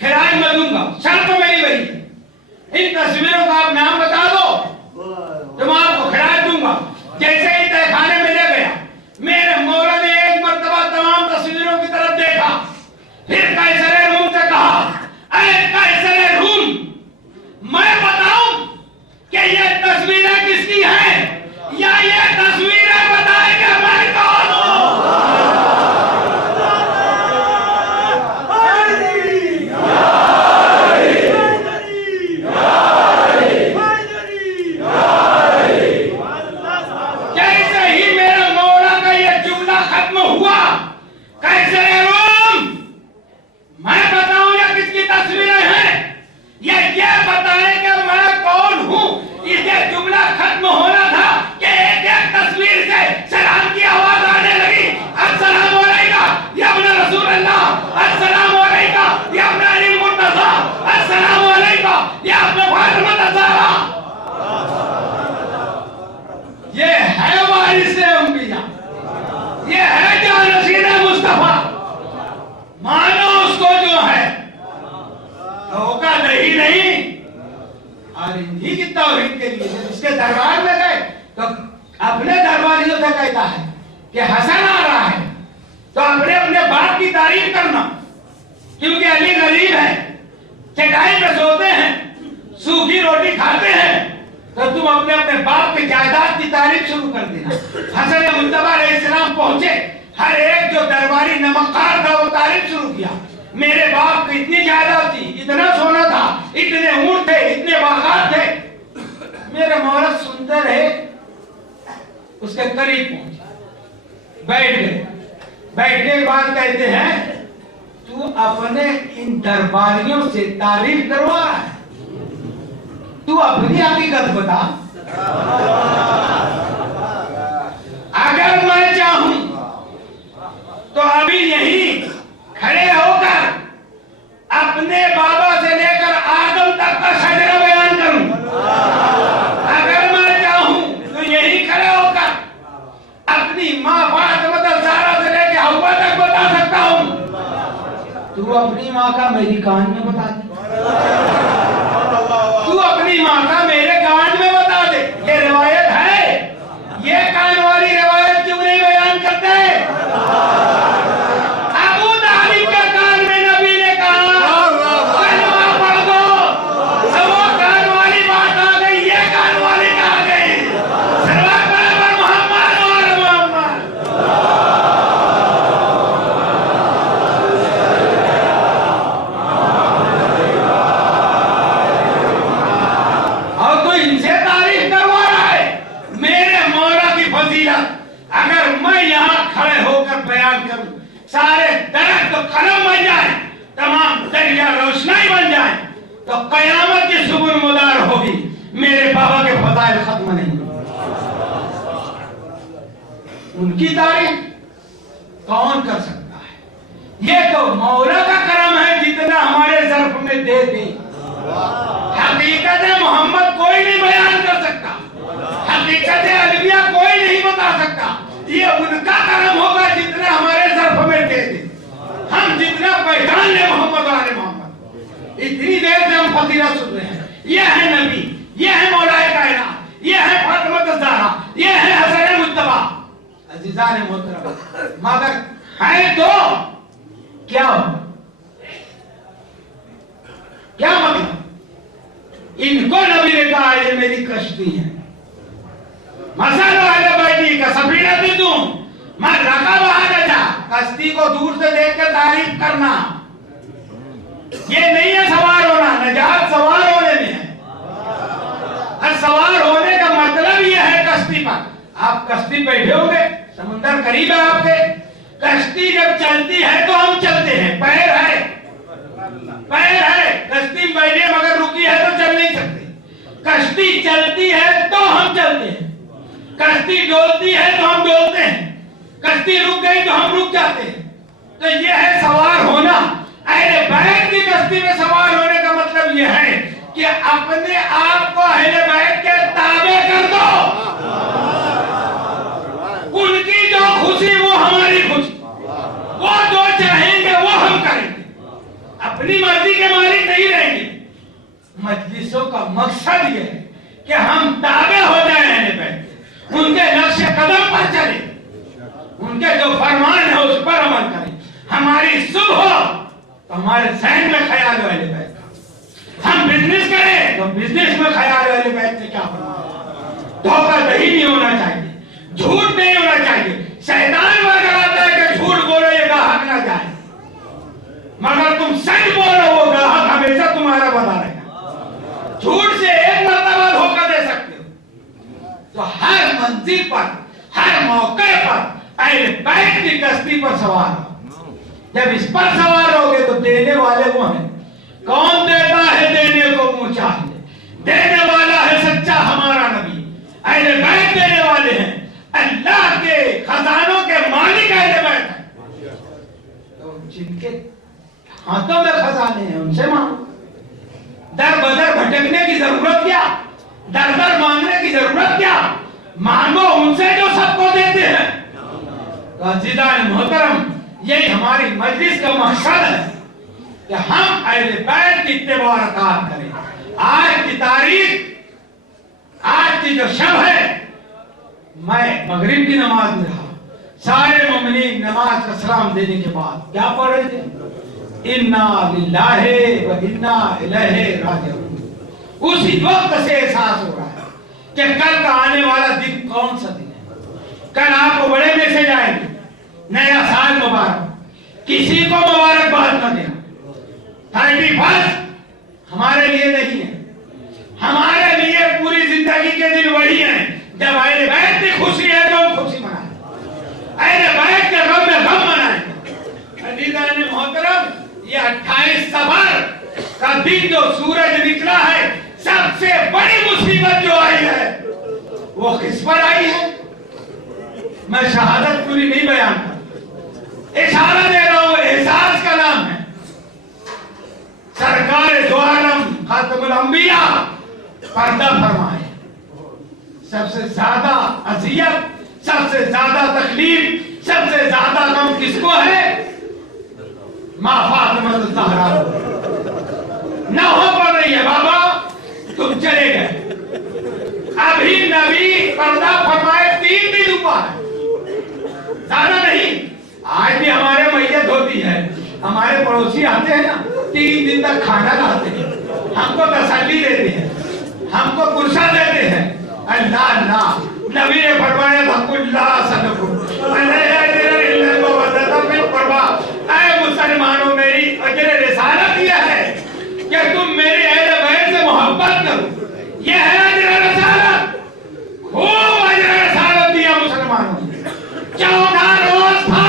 خراج میں دوں گا, شرط میری وہی ہے, ان تصویروں کا آپ نام بتا دو تو میں آپ کو خراج دوں گا. جیسے ہی تہخانے میں لے گیا, میرے مولا نے ایک مرتبہ تمام تصویروں کی طرف دیکھا, پھر قیصر روم سے کہا, اے قیصر روم, میں بتاؤں کہ یہ تصویریں کس کی ہیں یا یہ تصویریں بتائیں کہ میں کون ہوں؟ جیسے ہی میرے مولا کا یہ جملہ ختم ہوا, قیصر روم, میں بتاؤں یا کس کی تصویریں ہیں, یہ بتائیں کہ میں کون ہوں. یہ جملہ ختم ہونا تھا کہ ایک ایک تصویر سے سلام کی آواز آنے لگی. السلام علیکم یا ابن رسول اللہ, السلام علیکم یا ابن علی المرتضیٰ, السلام علیکم یا ابن فاطمہ الزہرا. یہ ہے وارث انبیاء, یہ ہے جانشین مصطفیٰ. مانو اس کو جو ہے, دھوکہ دہی نہیں. اور انہی کی توحید کے لیے اس کے دربار میں گئے تو اپنے درباریوں سے کہتا ہے کہ حسن آ رہا ہے تو اپنے اپنے باپ کی تعریف کرنا, کیونکہ علی غریب ہے, چٹائی پہ سوتے ہیں, سوکھی روٹی کھاتے ہیں, تو تم اپنے اپنے باپ کی جائیداد کی تعریف شروع کر دینا. حسن مجتبیٰ علیہ السلام پہنچے, ہر ایک جو درباری نمکار تھا وہ تعریف شروع کیا. میرے باپ کی اتنی جائیداد تھی, اتنا سونا تھا, اتنے اونٹ تھے, اتنے باغات تھے. میرے مولا سنتے رہے, اس کے قریب پہنچے, بیٹھ گئے. بیٹھنے کے بعد کہتے ہیں, تو اپنے ان درباریوں سے تعریف کروا رہا ہے, تو اپنی حقیقت بتا. اگر میں چاہوں تو ابھی یہی کھڑے ہو کر اپنے بابا سے لے کر آدم تک کا شجرہ بیان کروں. اگر میں چاہوں تو یہی کھڑے ہو کر اپنی ماں فاطمہ الزہرا سے لے کے حوا تک بتا سکتا ہوں. تو اپنی ماں کا میری کان میں بتا دے, تو اپنی ماں کا میرے کان میں بتا دے. یہ روایت ہے, یہ کان والی روایت کیوں نہیں بیان کرتے؟ سارے درخت تو قلم بن جائیں، تمام دریا روشنائی بن جائیں، تو قیامت کی صبح مدار ہوگی، میرے بابا کے فضائل ختم نہیں۔ ان کی تعریف کون کر سکتا ہے؟ یہ تو مولا کا کرم ہے جتنا ہمارے ظرف میں دے دی۔ حقیقت محمد کوئی نہیں بیان کر سکتا، حقیقت الویہ کوئی نہیں بتا سکتا، یہ ان کا کرم ہوگا جتنا ہمارے ظرف میں دے دی۔ ہم جتنا پہچان لیں محمد و آل محمد، اتنی دیر سے ہم فضیلہ سن رہے ہیں۔ یہ ہے نبی، یہ ہے مولا کائنات، یہ ہے فاطمہ الزہرا، یہ ہے حسن مجتبی۔ عزیزان محترم، مگر ہے تو کیا ہو؟ کیا مطلب؟ ان کو نبی نے کہا یہ میری کشتی ہے، مثل اہل بیتی کا سفینۃ تم من رکبھا نجا، کشتی کو دور سے دیکھ کر تعریف کرنا یہ نہیں ہے سوار ہونا، نجات سوار ہونے میں ہے۔ اور سوار ہونے کا مطلب یہ ہے کشتی پر، آپ کشتی بیٹھے ہوں گے، سمندر قریب ہے آپ کے، کشتی جب چلتی ہے تو ہم چلتے ہیں، پیر ہے، پیر ہے، کشتی بیٹھے مگر رکی ہے تو چل نہیں سکتے، کشتی چلتی ہے تو ہم چلتے ہیں، کشتی ڈولتی ہے تو ہم ڈولتے ہیں، کشتی رک گئی تو ہم رک جاتے ہیں۔ تو یہ ہے سوار ہونا۔ اہل بیت کی کشتی میں سوار ہونے کا مطلب یہ ہے کہ اپنے آپ کو اہل بیت کے تابع کر دو، ان کی جو خوشی وہ ہماری خوشی، وہ جو چاہیں گے وہ ہم کریں گے، اپنی مرضی کے مالک نہیں رہیں گے۔ مجلسوں کا مقصد یہ ہے کہ ہم تابع ہو جائیں اہل بیت، ان کے نقش قدم پر چلیں، ان کے جو فرمان ہے اس پر عمل کریں۔ ہماری صبح ہو تو ہمارے ذہن میں خیال ہو اہل بیت کا، ہم بزنس کریں تو بزنس میں خیال ہو اہل بیت نے کیا فرمایا۔ دھوکہ دہی نہیں ہونا چاہیے، جھوٹ نہیں ہونا چاہیے۔ شیطان ورگلاتا ہے کہ جھوٹ بولو یہ گاہک نہ جائے، مگر تم سچ بولو وہ گاہک ہمیشہ تمہارا بنا رہے گا۔ جھوٹ سے ایک مرتبہ دھوکہ دے سکتے ہو، تو ہر منزل پر، ہر موقع پر اہل بیت کی کشتی پر سوار ہو۔ جب اس پر سوار ہوگے تو دینے والے وہ ہیں۔ کون دیتا ہے دینے کو منہ چاہیے، دینے والا ہے سچا ہمارا نبی۔ اہل بیت دینے والے ہیں، اللہ کے خزانوں کے مالک اہل بیت ہیں۔ تو جن کے ہاتھوں میں خزانے ہیں ان سے مانگو، در بدر بھٹکنے کی ضرورت کیا، در در مانگنے کی ضرورت کیا، مانگو ان سے جو سب کو دیتے ہیں۔ تو عزیزان محترم، یہی ہماری مجلس کا مقصد ہے کہ ہم اہل بیت کی اتباع و اطاعت کریں۔ آج کی تاریخ، آج کی جو شب ہے، میں مغرب کی نماز میں رہا، سارے مومنین نماز کا سلام دینے کے بعد کیا پڑھ رہے تھے؟ انا للہ و انا الیہ راجعون۔ اسی وقت سے احساس ہو رہا ہے کہ کل کا آنے والا دن کون سا دن ہے۔ کل آپ کو بڑے میسج آئیں گے، نیا سال مبارک، کسی کو مبارکباد نہ دینا۔ 31 ہمارے لیے نہیں ہے، ہمارے لیے پوری زندگی کے دن وہی ہیں جب اہل بیت کی خوشی ہے تو ہم خوشی منائیں، اہل بیت کے غم میں غم منائیں۔ عزیزان محترم، یہ 28 صفر کا دن جو سورج نکلا ہے، سب سے بڑی مصیبت جو آئی ہے وہ کس پر آئی ہے؟ میں شہادت پوری نہیں بیان کرتا، اشارہ دے رہا ہوں، احساس کا نام ہے۔ سرکار دو عالم خاتم الانبیاء پردہ فرمائے، سب سے زیادہ اذیت، سب سے زیادہ تکلیف، سب سے زیادہ غم کس کو ہے؟ ماں فاطمہ الزہرا۔ نہ ہو پڑ رہی ہے بابا، تم چلے گئے، ابھی نبی پردہ فرمائے 3 دن ہوا ہے، زیادہ نہیں۔ آج بھی ہمارے میت ہوتی ہے، ہمارے پڑوسی آتے ہیں نا، 3 دن تک کھانا لاتے ہیں، ہم کو تسلی دیتے ہیں، ہم کو قرصہ دیتے ہیں۔ اللہ اللہ، نبی نے فرمایا تھا اللہ صدقہ اے مسلمانوں، میری اجر رسالت یہ ہے کہ تم میری اہل بیت سے محبت کرو، یہ ہے اجر رسالت۔ خوب اجر رسالت دیا مسلمانوں نے۔ 14 روز تھا،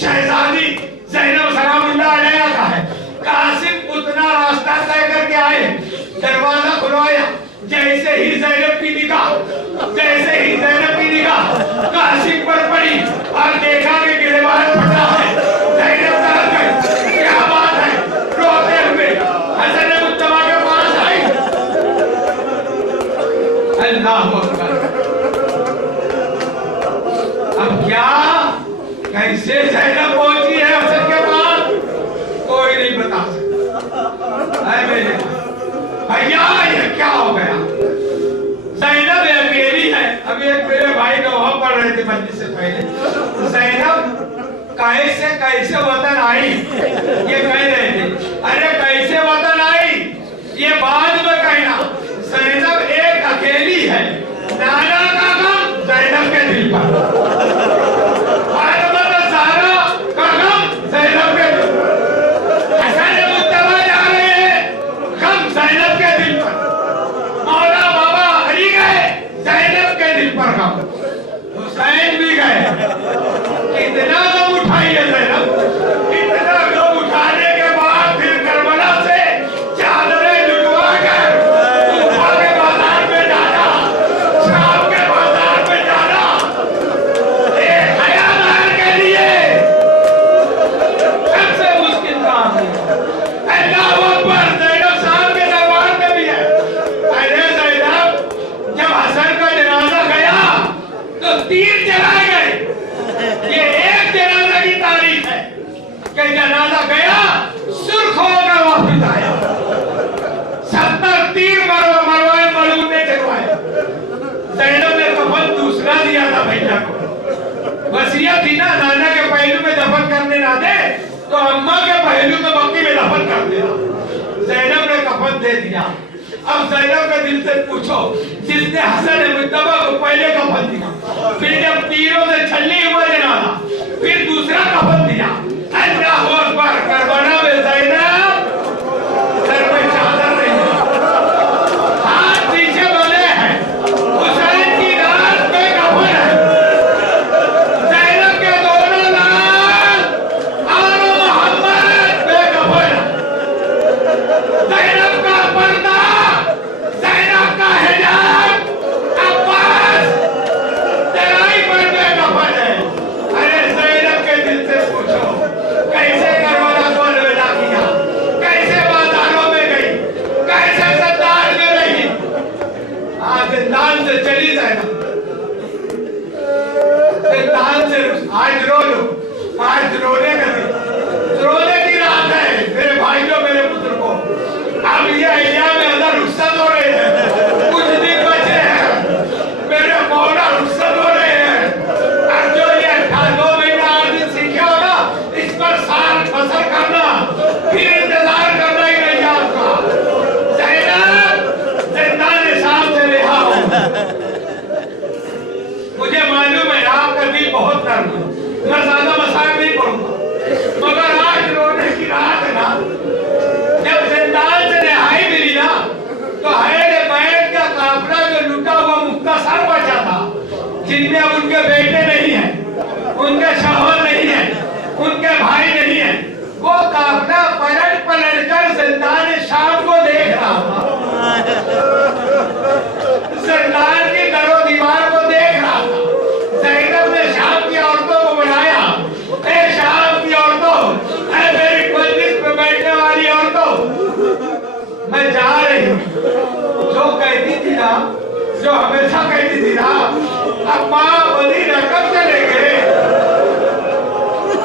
شہزادی زینب سلام اللہ علیہ کا ہے. قاسم اتنا راستہ طے کر کے آئے, دروازہ کھلوایا. جیسے ہی زینب کی نگاہ قاسم پر پڑی اور دیکھا کہ گریبان پھٹا ہے. زینب تڑپ گئی, کیا بات ہے؟ روتے ہوئے حسن مجتبیٰ کے پاس آئی. اللہ اکبر. اب کیا کیسے زینب پہنچی ہے حسن کے پاس کوئی نہیں بتا سکتا. اے میرے بھیا یہ کیا ہو گیا؟ زینب اکیلی ہے. ابھی ایک میرے بھائی نوحہ پڑھ رہے تھے مجلس سے پہلے, زینب کیسے وطن آئی یہ کہہ رہے تھے. ارے کیسے وطن آئی یہ بعد میں کہنا. زینب ایک اکیلی ہے. نانا کا غم زینب کے دل پر, فاطمہ زہرا کا غم زینب کے دل پر, حسن مجتبیٰ جا رہے ہیں غم زینب کے دل پر, مولا بابا علی گئے زینب کے دل پر غم, حسین بھی گئے. کتنا غم اٹھائی ہے زینب, کتنا غم اٹھانے کے بعد پھر کربلا سے چادریں لٹوا کر کوفہ کے بازار میں جانا, شام کے بازار میں جانا ایک حیادار کے لیے سب سے مشکل کام ہے. اللہ اکبر. زینب صاحب کے دربار میں بھی ہے. ارے زینب جب حسن کا جنازہ گیا تو تیر چلائے گئے. یہ ایک جنازہ کی تاریخ ہے کہ جنازہ گیا سرخ ہو کر واپس آیا. 70 تیر مروان ملعون نے چلوائے. زینب نے کفن دوسرا دیا تھا بھیا کو. وصیت تھی نا نانا کے پہلو میں دفن کرنے نہ دے تو اماں کے پہلو میں بقی میں دفن کر دینا. زینب نے کفن دے دیا. اب زینب کے دل سے پوچھو, جس نے حسن مجتبیٰ کو پہلے کفن دیا, پھر جب تیروں سے چھلی ہوا جنازہ, پھر دوسرا کفن دیا. اللہ اکبر. کربلا میں زینب سر پہ چادر نہیں ہے, ہاتھ پیچھے بندھے ہیں. حسین کی رات میں کفن ہے. زینب کے دونوں لال اور محمد بے کفن ہے. زینب کا پردہ, زینب کا حجاب عباس ترائی پر بے کفن ہے. ارے زینب کے دل سے پوچھو کیسے کربلا کو الوداع کیا, کیسے بازاروں میں گئی, کیسے زندان میں رہی. آج زندان سے چلی زینب, زندان سے آج رو لو. آج رونے کا دن, رونے کی رات ہے میرے بھائیوں میرے بزرگوں. اب یہ ایام اندر رخصت ہو رہے ہیں, کچھ دن بچے ہیں میرے مولا, رخصت ہو رہے ہیں. اب جو یہ 2 مہینہ 8 دن سیکھے ہوگا اس پر سال بسر کرنا, پھر انتظار کرنا ہی نہیں آپ کا. زینب زندان شام سے رہا ہوں. مجھے معلوم ہے آپ کا دل بہت نرم ہے, میں زیادہ مسائل نہیں پڑھوں گا, مگر آج رونے کی رات ہے نا. جب زندان سے رہائی ملی نا تو اہل بیت کا قافلہ جو لٹا ہوا مختصر بچا تھا, جن میں اب ان کے بیٹے نہیں ہیں, ان کے شوہر نہیں ہیں, ان کے بھائی نہیں ہیں, وہ قافلہ پلٹ کر زندان شام کو دیکھ رہا تھا. زندان کی در و دیوار کو دیکھ رہا تھا. زینب نے شام کی عورتوں کو بلایا, اے شام کی عورتوں, اے میری مجلس میں بیٹھنے والی عورتوں, میں جا رہی ہوں. جو کہتی تھی نا, جو ہمیشہ کہتی تھی نا, اماں مدینہ کب چلے گئے.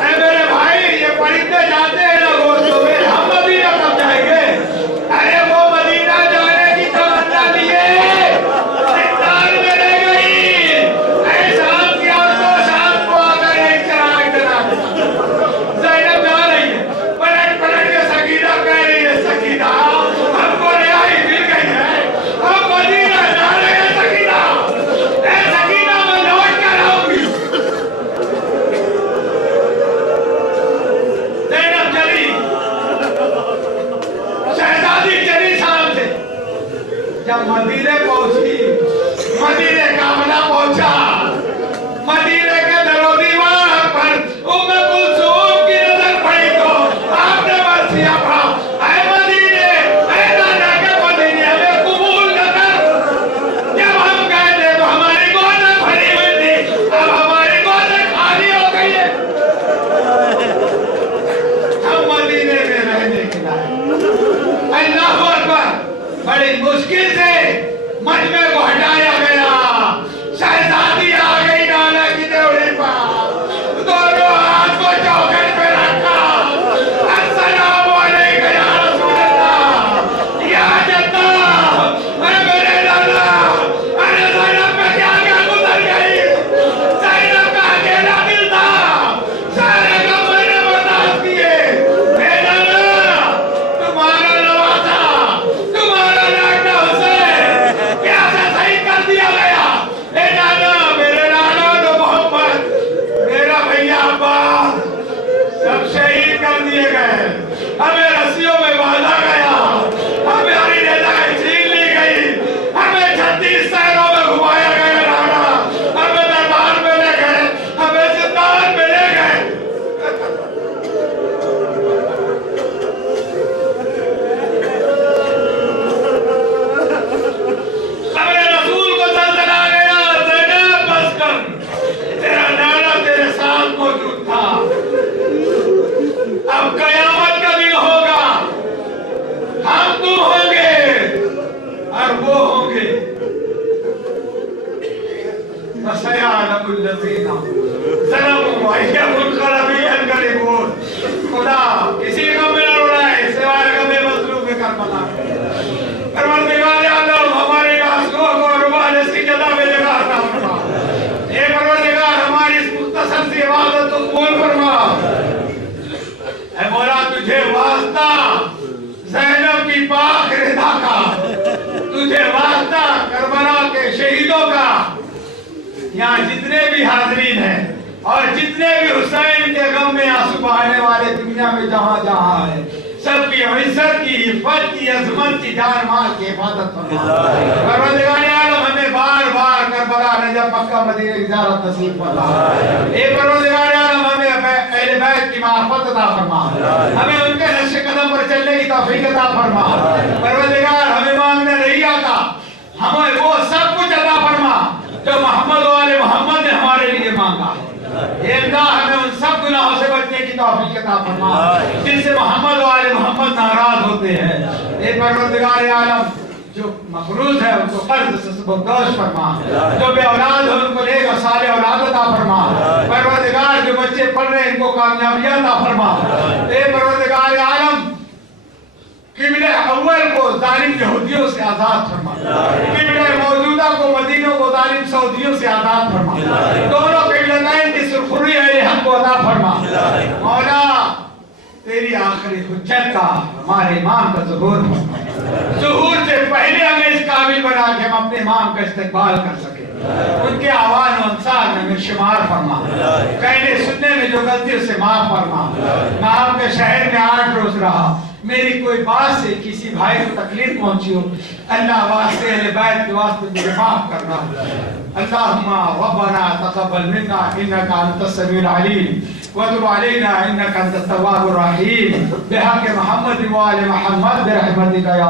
اے میرے بھائی یہ پرندے جاتے ہیں نا گوشتوں میں, ہم مدینہ کب جائیں گے. ارے وہ مدینہ جانے کی تمنا لیے زندان میں رہ گئی. اے شام کی عورتوں, شام کو آ کر ایک چراغ جلا دے. زینب جا رہی ہے, پلٹ کے سکینہ کہہ رہی ہے, سکینہ ہم کو رہائی مل گئی ہے, ہم مدینہ جا رہے ہیں. سکینہ, اے سکینہ میں لوٹ کر آؤں گی. زینب چلی, شہزادی چلی شام سے. جب مدینے پہنچی, مدینے کاملہ پہنچا, مدینے کے در و دیوار پر ام کلثوم خدا کسی غم میں نہ اڑائے سوائے غم مظلوم کربلا پروردگار عالم ہمارے ناسکوں کو روبان اس کی جزا میں جگہ عطا فرما اے پروردگار ہماری اس مختصر سی عبادت کو قبول فرما اے مولا تجھے واسطہ زینب کی پاک رضا کا تجھے واسطہ کربلا کے شہیدوں کا یہاں جتنے بھی حاضرین ہیں اور جتنے بھی حسین کے غم میں آنسو بہانے والے دنیا میں جہاں جہاں ہیں سب کی عزت کی عفت کی عظمت کی جان مال کی حفاظت فرما پروردگار عالم ہمیں بار بار کربلا نجف مکہ مدینہ کی زیارت نصیب فرما اے پروردگار عالم ہمیں اہل بیت کی معرفت عطا فرما ہمیں ان کے نقش قدم پر چلنے کی توفیق عطا فرما پروردگار ہمیں مانگنا نہیں آتا ہمیں وہ سب کچھ عطا فرما جو محمد و آل محمد نے ہمارے لیے مانگا اے اللہ ہمیں ان سب گناہوں سے بچنے کی توفیق عطا فرما جن سے محمد و آل محمد ناراض ہوتے ہیں اے پروردگار عالم جو مقروض ہے ان کو قرض سے برداشت فرما جو بے اولاد ہے ان کو لے کر صالح اولاد عطا فرما پروردگار جو بچے پڑھ رہے ہیں ان کو کامیابیاں عطا فرما اے پروردگار عالم قبلہ اول کو ظالم یہودیوں سے آزاد فرما قبلہ موجودہ کو مدینوں کو ظالم سعودیوں سے آزاد فرما دونوں قبلتین کی سرخری اہل حق کو عطا فرما مولا تیری آخری حجت کا ہمارے امام کا ظہور فرما ظہور سے پہلے ہمیں اس قابل بنا کہ ہم اپنے امام کا استقبال کر سکیں ان کے آوان و انصار میں شمار فرما کہنے سننے میں جو غلطی اسے معاف فرما میں آپ کے شہر میں 8 روز رہا میری کوئی بات سے کسی بھائی کو تکلیف پہنچی ہو اللہ واسطے اہل بیت کے واسطے مجھے معاف کرنا اللہم ربنا تقبل منا انک انت السمیع العلیم وتب علینا انک انت التواب الرحیم بحق محمد و آل محمد برحمتک یا